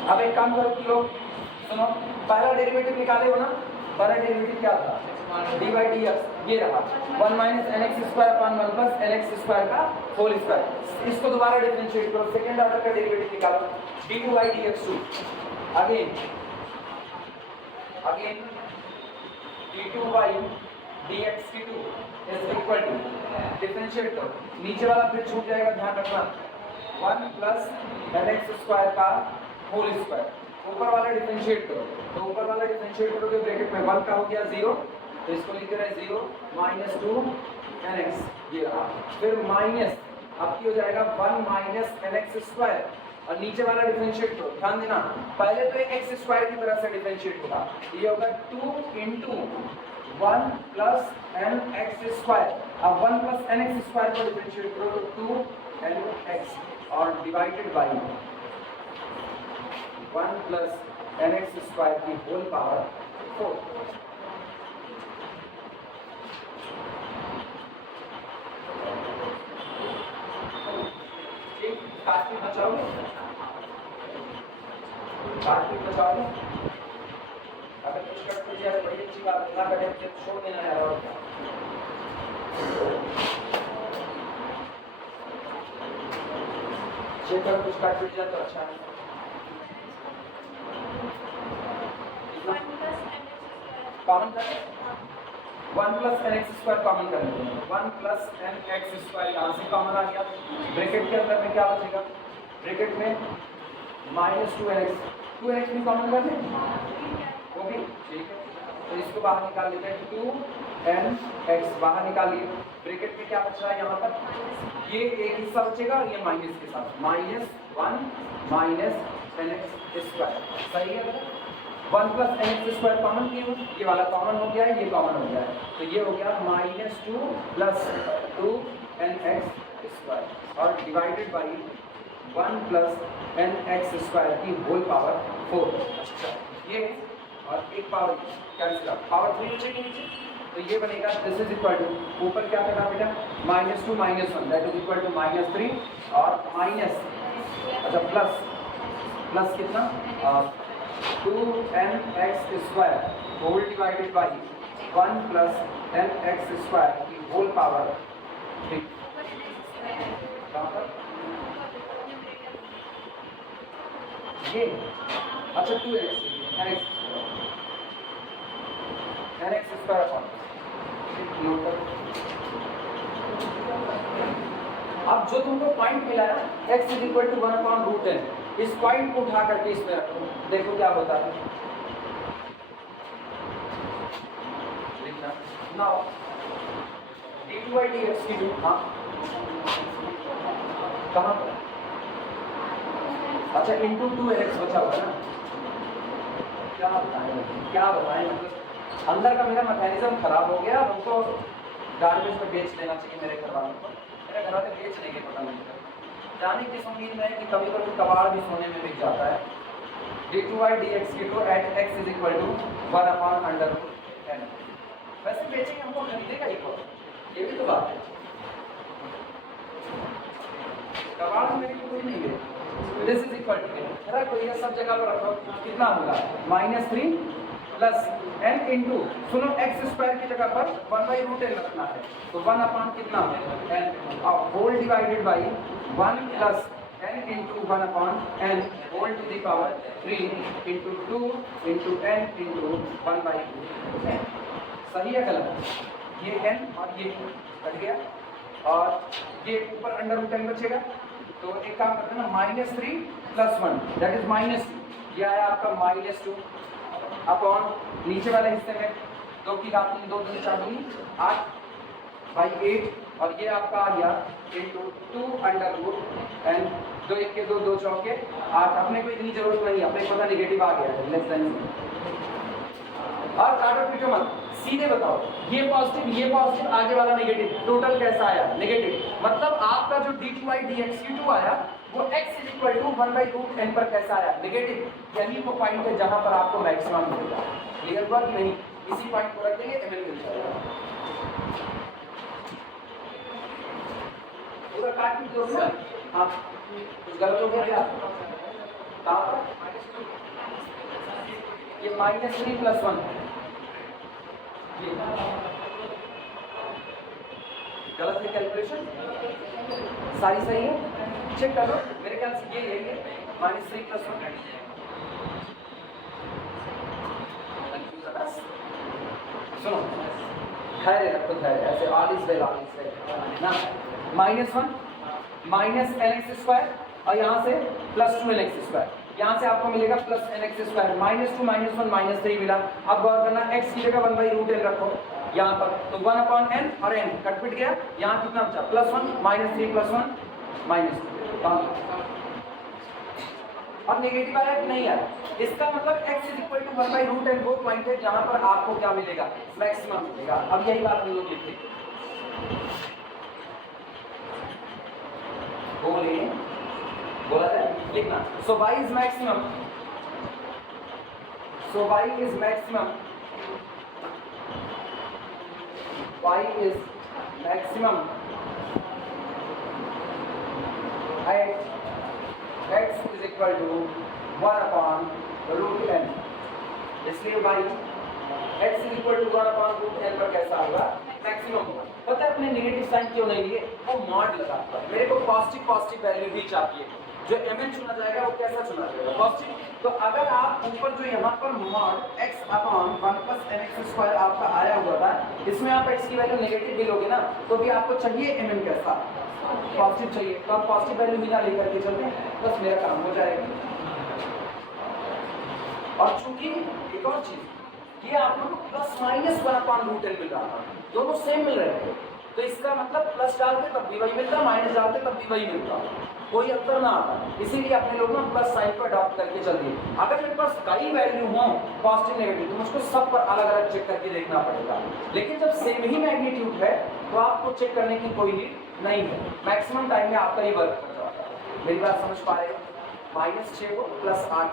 अब एक काम करो कि लोग सुनो, पहला डेरिवेटिव निकाले हो ना, पहला डेरिवेटिव क्या था, डी बाई डी एक्स, ये रहा 1 minus N x square upon 1 plus N x square का होल स्क्वायर। इसको दोबारा डिफरेंशिएट करो, सेकेंड ऑर्डर का डेरिवेटिव निकालो, d two by d x two, again d two by d x की two is equal to, differentiate करो, नीचे वाला फिर छूट जाएगा, ध्यान रखना, 1 प्लस एन एक्स स्क्वायर का होल स्क्वायर, ऊपर वाला डिफरेंशिएट करो, तो ऊपर वाला डिफरेंशिएट करोगे ब्रैकेट में 1 का हो गया 0, तो इसको लिख रहे हैं 0 माइनस 2 एन एक्स, ये रहा, फिर माइनस आपकी हो जाएगा 1 माइनस एन एक्स स्क्वायर, और नीचे वाला डिफरेंशिएट करो, ध्यान देना, पहले तो एक एक्स स्क्वायर की तरह से डिफरेंशिएट होगा, ये होगा 2 into 1 plus N x square, अब 1 प्लस एन एक्स स्क्वायर को डिफरेंशिएट करो तो 2 एन एक्स, और divided by 1 plus N x square की होल पावर 4। काट बचाओगे, अगर कुछ कट कुछ जाए बड़ी अच्छी बात है, ना कटे तो छोड़ देना है। और चेक कर, कुछ कट कुछ जाए तो अच्छा है। कॉमन कर 1 plus N x square common कर लेते हैं, 1 प्लस एन एक्स स्क्वायर यहाँ से कॉमन आ गया, ब्रैकेट के अंदर में क्या बचेगा, ब्रैकेट में माइनस 2 एन एक्स भी कॉमन कर लें, वो भी ठीक है, तो इसको बाहर निकाल लेते हैं, 2 एन एक्स बाहर निकालिए, ब्रैकेट में क्या बच रहा है यहाँ पर, ये एक हिस्सा बचेगा और ये माइनस के साथ, minus 1 minus N x square, सही है। 1 plus N x square common किया, ये वाला कॉमन हो गया है, ये कॉमन हो गया है, तो ये हो गया minus 2 plus 2 N x square, और divided by 1 plus N x square की होल पावर 4। अच्छा, ये और एक पावर कैंसिल, पावर 3 बचेगी नीचे, तो ये बनेगा दिस इज इक्वल टू, ऊपर क्या था बेटा, minus 2 minus 1 that is equal to minus 3, और माइनस, अच्छा प्लस कितना, 2 N x square whole divided by 1 plus N x square की होल पावर 3। ये अच्छा 2 एन एक्स स्क्वायर अपॉन, अब जो तुमको पॉइंट मिला है x is equal to 1 upon root N, इस पॉइंट को उठा करके इसमें रखो, देखो क्या होता है, लिखना नाउ d2 by dx की टू, हाँ कहाँ पर, अच्छा इंटू 2nx बचा हुआ है ना, क्या बताएं मतलब अंदर का मेरा मैकेनिज्म खराब हो गया, अब उनको गार्बेज में बेच देना चाहिए मेरे घर वालों को, मेरे घर वाले बेच लेंगे पता नहीं कर, जाने की उम्मीद में है कि कभी कभी कबाड़ भी सोने में बिक जाता है। d2 by dx की two at x is equal to 1 upon under root n, वैसे बेचेंगे हमको खरीदेगा ही कौन, ये भी तो बात है, कबाड़ मेरे को कोई नहीं है। दिस इज इक्वल टू रखो, ये सब जगह पर रखो, कितना होगा -3 प्लस n इंटू, सुनो x स्क्वायर की जगह पर 1 बाई रूट n रखना है, तो 1 अपॉन कितना n, और whole divided by 1 plus n into 1 upon n whole to the power 3 into 2 into n into 1 by n, सही है गलत, ये n और ये कट गया, और ये ऊपर अंडर रूट n बचेगा, तो एक काम करते हैं ना, -3 प्लस 1 दैट इज -2, ये आया आपका -2 अपॉन नीचे वाले हिस्से में 2 की घात 3 2 3 4 2 8 बाई 8 और ये आपका आ गया इंटू 2 अंडर रूट एन, 2 1 के 2 2 चौके 8। अपने को इतनी जरूरत नहीं, अपने को पता नेगेटिव आ गया है लेस देन। और काटो पीटो मत, सीधे बताओ ये पॉजिटिव आगे वाला नेगेटिव, टोटल कैसा आया नेगेटिव। मतलब आपका जो d2i dx2 आया वो x is equal to 1/√n पर कैसा आया नेगेटिव। यही वो पॉइंट है जहां पर आपको मैक्सिमम मिलेगा। क्लियर हुआ कि नहीं? इसी पॉइंट को रख देंगे mn मिल जाएगा। पूरा काट पीट दो ना। हाँ कुछ गलत हो गया क्या? कहाँ पर ये -3 + 1 गलत है कैलकुलेशन, सारी सही है, चेक कर लो। मेरे ख्याल से ये यही है -3 + 1। सुनो धैर्य रखो, धैर्य, ऐसे ऑल इज वेल ना। -1 -nx² और यहाँ से +2 nx², यहाँ से आपको मिलेगा +nx²। -2 -1 -3 मिला। अब गौर करना x की जगह 1/√n रखो यहाँ पर, तो 1/n और n कट पिट गया। यहाँ कितना बचा +1 -3 + 1 -2 और नेगेटिव आया कि नहीं आया। इसका मतलब x is equal to 1/√n वो पॉइंट है जहां पर आपको क्या मिलेगा मैक्सिमम मिलेगा। अब यही बात हम लोग लिखते बोला जाए लिखना। So y is maximum, so y is maximum, y is maximum at x is equal to 1/√n। इसलिए y x is equal to 1/√n पर कैसा होगा मैक्सिमम होगा। पता है अपने नेगेटिव साइन क्यों नहीं लिए? वो मॉड लगा हुआ है। मेरे को पॉजिटिव वैल्यू ही चाहिए। जो mn चुना जाएगा वो कैसा चुना जाएगा पॉजिटिव। तो अगर आप ऊपर जो यहाँ पर मॉड x/1 + nx² आपका आया हुआ था, इसमें आप x की वैल्यू नेगेटिव भी लोगे ना तो भी आपको चाहिए mn कैसा पॉजिटिव चाहिए। तो आप पॉजिटिव वैल्यू बिना लेकर के चलते हैं, बस मेरा काम हो जाएगा। और चूंकि एक और चीज ये आप लोग +-1/√n मिल रहा था, दोनों सेम मिल रहे थे, तो इसका मतलब प्लस डालते तब भी वही मिलता, माइनस डालते तब भी वही मिलता, कोई अंतर ना आता। इसीलिए अपने लोग ना प्लस साइन को अडॉप्ट करके चलिए। अगर मेरे पास कई वैल्यू हो पॉजिटिव नेगेटिव तो मुझको सब पर अलग अलग चेक करके देखना पड़ेगा। लेकिन जब सेम ही मैग्नीट्यूड है तो आपको चेक करने की कोई नीड नहीं है। मैक्सिमम टाइम में आपका ये वर्क कर जाता है। मेरी बात समझ पा रहे हो? -6 को +8,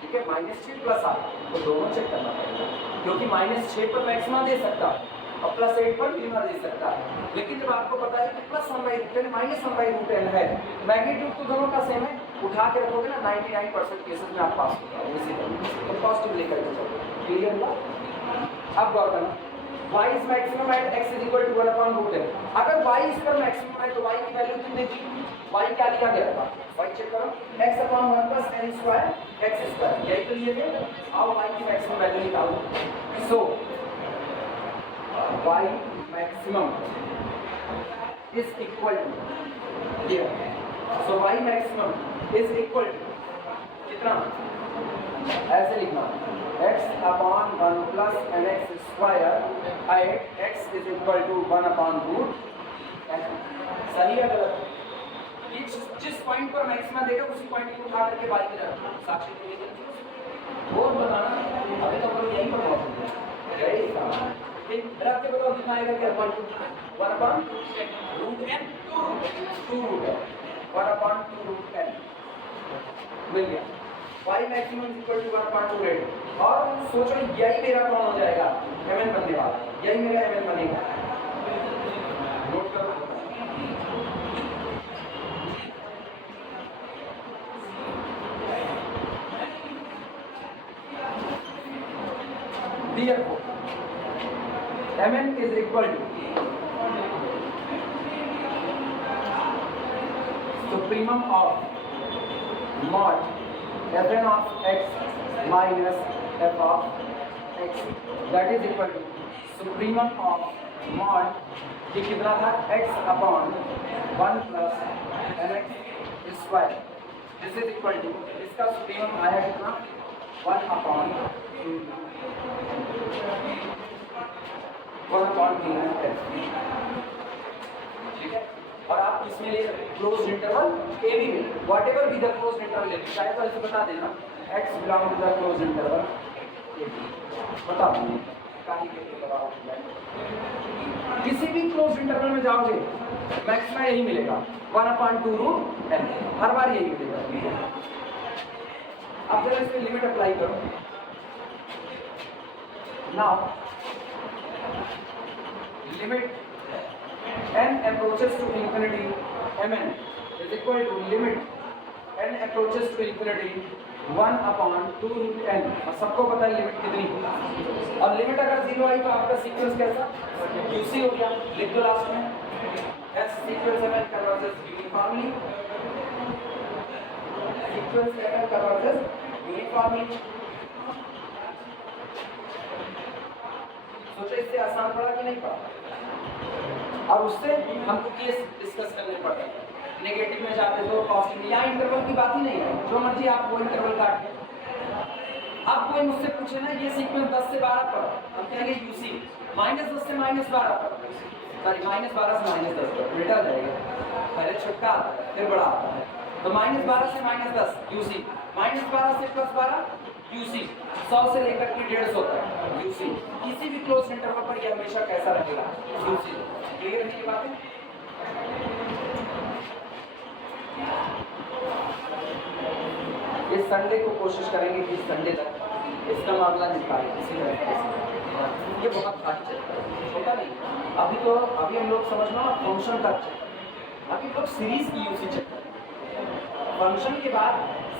ठीक है, -6 + 8 तो दोनों चेक करना पड़ेगा, क्योंकि -6 पर मैक्सिमम दे सकता है और +8 पर मिनिमम दे सकता है। लेकिन जब आपको पता है कि +1/√n -1/√n है, मैग्नीट्यूड तो दोनों का सेम है, उठा के रखोगे ना 99% केसेस में आप पास हो जाओगे। इसी तरह तो पॉजिटिव लेकर के चलो। क्लियर हुआ? अब गौर करना, y is maximum at x is equal to 1/√n। अगर y इस पर मैक्सिमम है तो y की वैल्यू कितनी थी? y क्या लिखा गया था? y चेक करो, x/1 + n² x², यही तो लिए थे। अब y की मैक्सिमम वैल्यू निकालो। सो y maximum is equal to here. So y maximum is equal to कितना? ऐसे लिखना x/1 + nx² at x is equal to 1/√n। सही है गलत? जिस पॉइंट पर मैक्सिमम देगा उसी पॉइंट को उठा करके y की रखना। साक्षी के लिए और बताना, अभी तो हम यहीं पर पहुंचे हैं। यही काम है। रख के बताओ कितना आएगा? क्या 1/√n 1/√n मिल गया। y maximum equal to 1/2। और सोचो यही मेरा कौन हो जाएगा? mn बनने वाला, यही मेरा mn बनेगा। नोट करो, therefore mn is equal to supremum of mod fn of x minus f of x, that is equal to supremum of mod ये कितना था? x/1 + nx²। This is equal to, इसका सुप्रीमम आया कितना? 1/3। और आप किसमें ले क्लोज इंटरवल ए बी में, whatever be the close interval A B, चाहे तो ऐसे बता देना x belong to the close interval A B, बता देंगे काहे के लिए लगाओ। किसी भी क्लोज इंटरवल में जाओगे मैक्स में यही मिलेगा 1/2√n, हर बार यही मिलेगा। अब जरा इसमें लिमिट अप्लाई करो। Now limit n approaches to infinity mn is equal to limit n approaches to infinity 1/2√n, और सबको पता है लिमिट कितनी है। और लिमिट अगर 0 आई तो आपका सीक्वेंस कैसा UC हो गया, लिख दो लास्ट में as sequence mn converges uniformly, sequence mn converges uniformly। सोचो इससे आसान पड़ा कि नहीं पड़ा। और उससे हमको केस डिस्कस करने पड़ते हैं, नेगेटिव में जाते तो पॉजिटिव, यहाँ इंटरवल की बात ही नहीं है, जो मर्जी आप वो इंटरवल काट लें। अब कोई मुझसे पूछे ना ये सीक्वेंस 10 से 12 पर, हम कहेंगे UC -10 से -12 पर, सॉरी -12 से -10 पर, उल्टा जाएगा, पहले छोटा आता है फिर बड़ा आता है, तो -12 से -10 UC, -12 से +12 UC, 100 से लेकर के 150 तक UC। किसी भी क्लोज इंटरवल पर ये हमेशा कैसा रहेगा UC। क्लियर है ये बातें? इस संडे को कोशिश करेंगे कि इस संडे तक इसका मामला निकालें किसी तरीके से। ये बहुत खास चलता है, छोटा नहीं। अभी हम लोग समझना फंक्शन का चक्कर, अभी लोग सीरीज की UC चेक करें, फंक्शन के बाद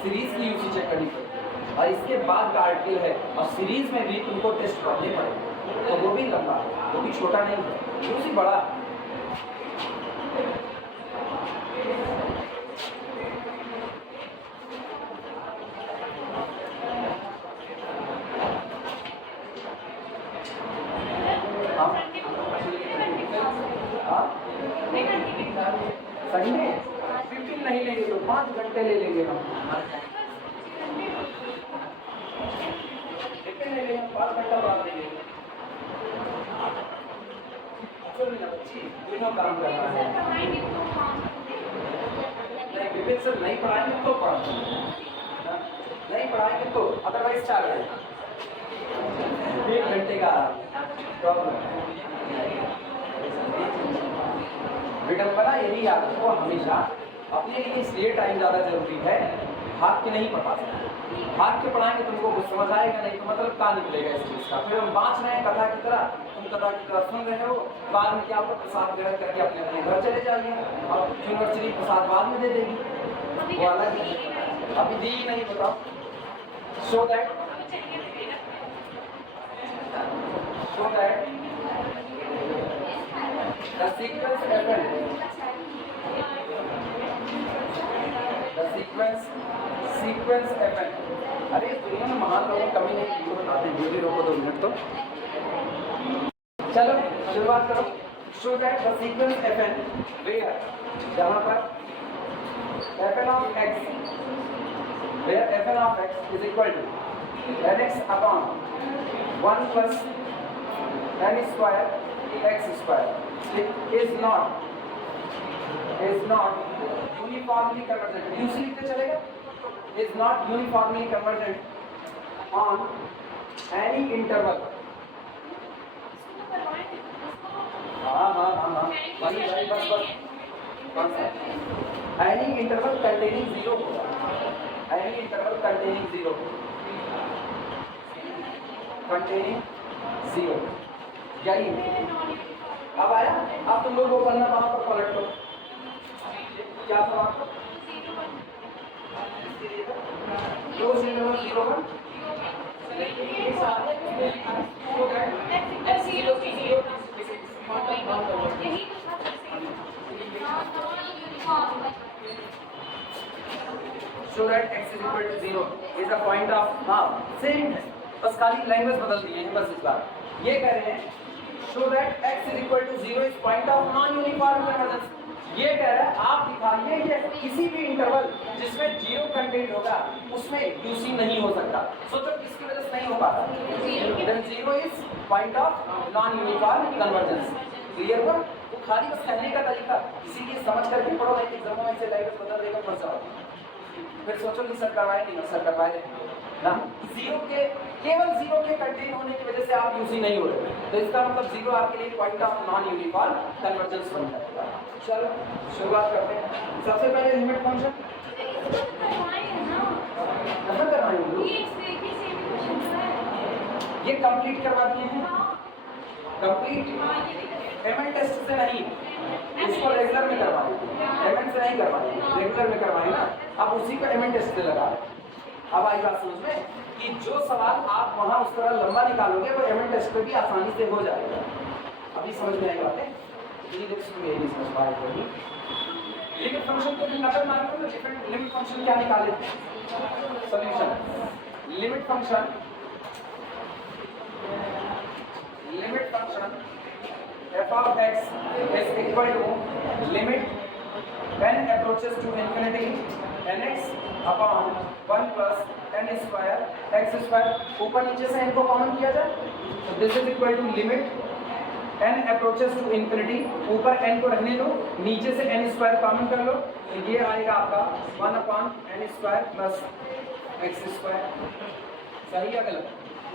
सीरीज की UC चेक करनी पड़ेगी, और इसके बाद का आर्टिकल है, और सीरीज में भी तुमको टेस्ट करने पड़ेंगे, तो वो भी लंबा है, वो भी छोटा नहीं है, UC बड़ा है। संडे 15 नहीं लेंगे तो 5 घंटे ले लेंगे हम, कितने ले लेंगे 5 घंटा बाद लेंगे। बच्ची दोनों काम करना है, नहीं विवेक सर नहीं पढ़ाएंगे तो पढ़ाएंगे, नहीं पढ़ाएंगे तो अदरवाइज 4 घंटे 1 घंटे का प्रॉब्लम। विडंबना यही याद रखो हमेशा, अपने लिए इसलिए टाइम ज़्यादा जरूरी है, भाग के नहीं पढ़ा सकते, भाग के पढ़ाएंगे तुमको कुछ समझ आएगा नहीं, तो मतलब क्या निकलेगा इस चीज़ का। फिर हम बाँच रहे हैं कथा की तरह, तुम कथा की तरह सुन रहे हो, बाद में क्या होगा प्रसाद ग्रहण करके अपने अपने घर चले जाइए, और यूनिवर्सिटी प्रसाद बाद में दे देगी, वो अलग है, अभी दी ही नहीं बताओ। सो दैट the sequence FN, अरे इस दुनिया में महान लोगों कमी नहीं की, बताते वीडियो रोको 2 मिनट तो। चलो शुरुआत करो। Show that the sequence FN where, जहाँ पर FN of x, where FN of x is equal to nx upon 1 plus n square x square is not uniformly convergent, UC लिखते चलेगा, is not uniformly convergent on any interval। हाँ भाई बस कौन सा any interval containing 0 होगा, any interval containing 0 यही। अब आया, अब तुम लोग वो पन्ना वहां पर पलट लो, क्या था आपको close interval 0 so that x is equal to 0 is the point of, हाँ सेम है, बस खाली लैंग्वेज बदल दिए हैं बस इस बार। ये कह रहे हैं so that x is equal to 0 is point of non uniform convergence। ये कह रहा है आप दिखाइए ये किसी भी इंटरवल जिसमें 0 कंटेंट होगा उसमें UC नहीं हो सकता। सोचो किसकी वजह से नहीं हो पाता, then 0 is point of non uniform convergence। Clear हुआ? वो खाली बस कहने का तरीका, इसीलिए समझ करके पढ़ो, नहीं एग्जाम में ऐसे लाइक बदल देगा फंस जाओ, फिर सोचो कि सर करवाए नहीं, सर करवाए ना। जीरो के केवल जीरो के कंटेन होने की वजह से आप यूजी नहीं हो रहे, तो इसका मतलब जीरो आपके लिए point of non uniform convergence बन जाएगा। चलो शुरुआत करते हैं। सबसे पहले लिमिट फंक्शन कहाँ करवाएंगे, ये कंप्लीट करवा दिए हैं, कंप्लीट पेमेंट टेस्ट से नहीं, इसको रेगुलर में करवाएंगे, पेमेंट से नहीं करवाएंगे, रेगुलर में करवाएंगे ना। अब उसी को पेमेंट टेस्ट से लगा। अब आई बात समझ में कि जो सवाल आप वहां उस तरह लंबा निकालोगे वो पेमेंट टेस्ट पे भी आसानी से हो जाएगा। अभी समझ में आई बातें, ये नहीं समझ पाए कोई। लिमिट फंक्शन को भी नकल मार लो, डिफरेंट लिमिट फंक्शन क्या निकाले solution. Limit function f of x is equal to limit n approaches to infinity nx upon 1 plus n square x square। ऊपर नीचे से इनको कॉमन किया जाए तो this is equal to limit n approaches to infinity, ऊपर n को रहने दो, नीचे से n स्क्वायर कॉमन कर लो, तो ये आएगा आपका 1 upon n square plus x square. सही या गलत?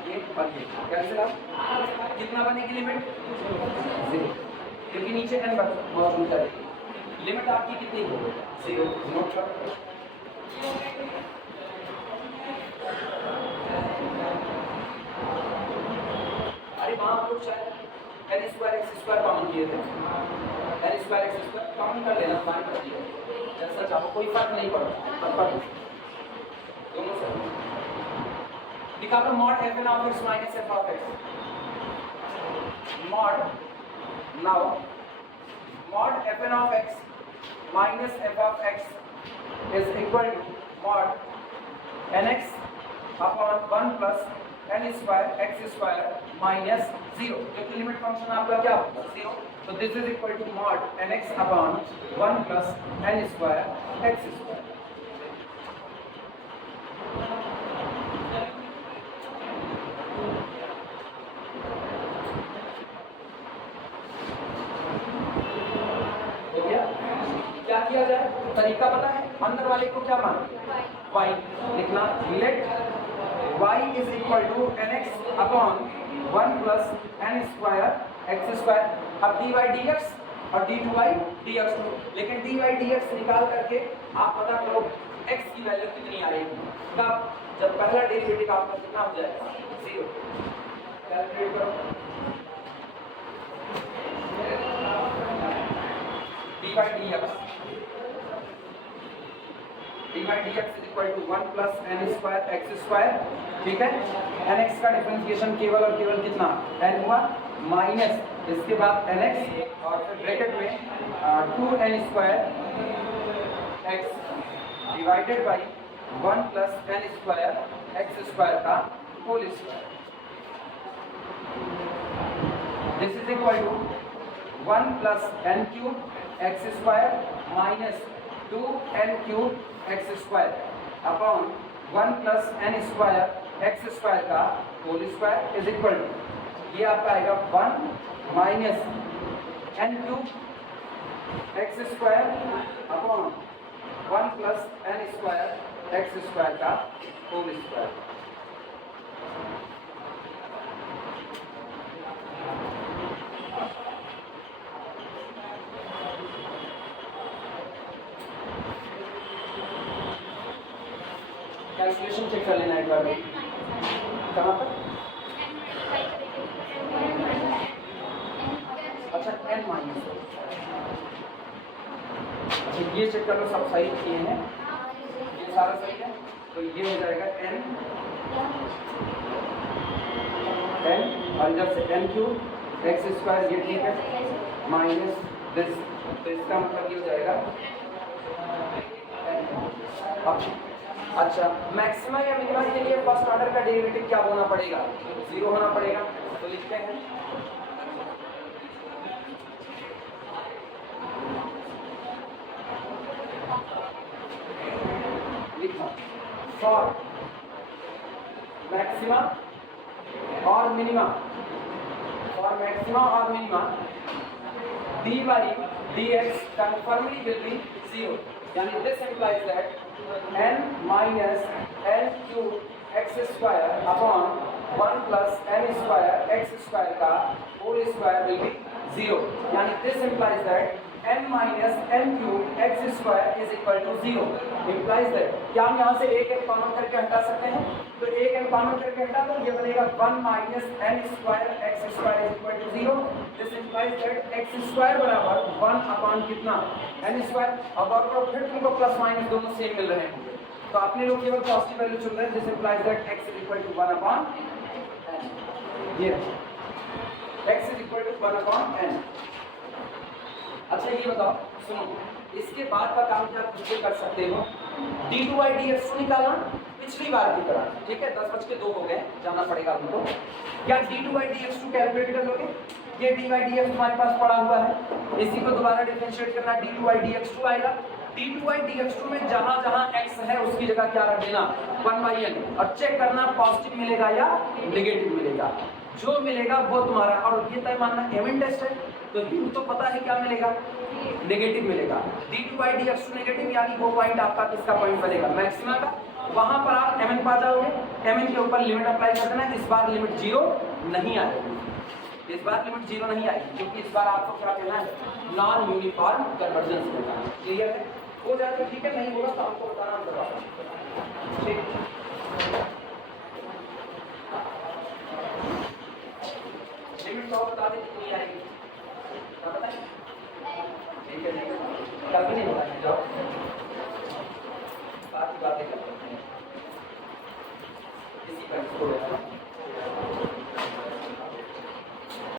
ये बन गया कैंसिल। आप कितना बनेगी लिमिट 0, क्योंकि नीचे n मौजूद करेगी। लिमिट आपकी कितनी होगी 0। नोट कर अरे वहां आप लोग शायद n square x square common किए थे, n square x square common कर लेना, बाहर कर दिया, जैसा चाहो, कोई फर्क नहीं पड़ता, दोनों से दिखा दो। Mod fn of x minus f of x, mod now mod fn of x minus f of x is equal to mod nx upon 1 plus n square x square minus 0, क्योंकि लिमिट फंक्शन आपका क्या होगा 0, तो this is equal to mod nx upon 1 plus n square x square। क्या किया जाए, तरीका पता है, अंदर वाले को क्या माना y लिखना, late y is equal to nx upon 1 plus n square x square। अब dy dx और d2y dx, लेकिन dy dx निकाल करके आप पता करो x की वैल्यू कितनी आ रही है, तब जब पहला डेरिवेटिव आपका कितना हो जाएगा 0। कैलकुलेट करो, dy dx is equal to 1 plus n square x square, ठीक है। nx का डिफरेंशिएशन केवल और केवल कितना n हुआ, माइनस इसके बाद nx और फिर ब्रैकेट में 2n square x divided by 1 plus n square x square का whole square. This is equal to 1 plus n cube x square minus 2n cube x square upon 1 plus n square x square का whole square is equal to, ये आपका आएगा 1 minus n cube x square upon 1 plus n square x square का whole square. Calculation check कर लेना एक बार में, कहाँ पर, अच्छा n माइनस, अच्छा ये चेक कर लो सब सही किए हैं, ये सारा सही है, तो ये हो जाएगा n और इधर से n क्यूब x स्क्वायर, ये ठीक है, माइनस दिस, तो इसका मतलब ये हो जाएगा n। अच्छा मैक्सिमा या मिनिमा के लिए फर्स्ट ऑर्डर का डेरिवेटिव क्या होना पड़ेगा, 0 होना पड़ेगा, तो लिखते हैं लिखा फॉर मैक्सिमा और मिनिमा, फॉर मैक्सिमा और minima dy dx confirmly will be 0. यानी this implies that n minus n cube x square upon 1 plus n square x square का whole square will be 0. यानी this implies that n minus n cube x square is equal to 0. implies that क्या हम यहाँ से एक n common करके हटा सकते हैं? तो एक n कॉमन करके हटा तो ये बनेगा 1 minus n square x square is equal to 0. this implies that x square बराबर 1 अपॉन कितना n square. अब और फिर तुमको प्लस माइनस दोनों सेम मिल रहे होंगे तो आपने लोग केवल पॉजिटिव वैल्यू चुन रहे हैं. this implies that x is equal to 1 upon n. ये x is equal to 1 upon n. अच्छा ये बताओ सुनो, इसके बाद का काम क्या खुद कर सकते हो? d2/dx2 निकालना पिछली बार की तरह. ठीक है, 10:02 हो गए, जाना पड़ेगा तुमको. क्या d2/dx2 कैलकुलेट कर लोगे? ये d/dx तुम्हारे पास पड़ा हुआ है, इसी को दोबारा डिफरेंशिएट करना, d2/dx2 आएगा. d2/dx2 में जहां जहां x है उसकी जगह क्या रख देना 1/n और चेक करना पॉजिटिव मिलेगा या नेगेटिव मिलेगा. जो मिलेगा वो तुम्हारा. और ये तय मानना एमएन टेस्ट है तो हिंट तो पता है क्या मिलेगा, नेगेटिव मिलेगा. d2/dx2 नेगेटिव यानी वो पॉइंट आपका किसका पॉइंट बनेगा, मैक्सिमा का. वहां पर आप mn पा जाओगे, mn के ऊपर लिमिट अप्लाई कर देना. इस बार लिमिट 0 नहीं आएगी, इस बार लिमिट 0 नहीं आएगी क्योंकि इस बार आपको क्या कहना है, नॉन यूनिफॉर्म कन्वर्जेंस करना है. क्लियर है? हो जाए तो ठीक है, नहीं होगा तो आपको बताना हम करवा. ठीक, लिमिट तो बता दें कितनी आएगी, ठीक है, कल भी नहीं बताएंगे.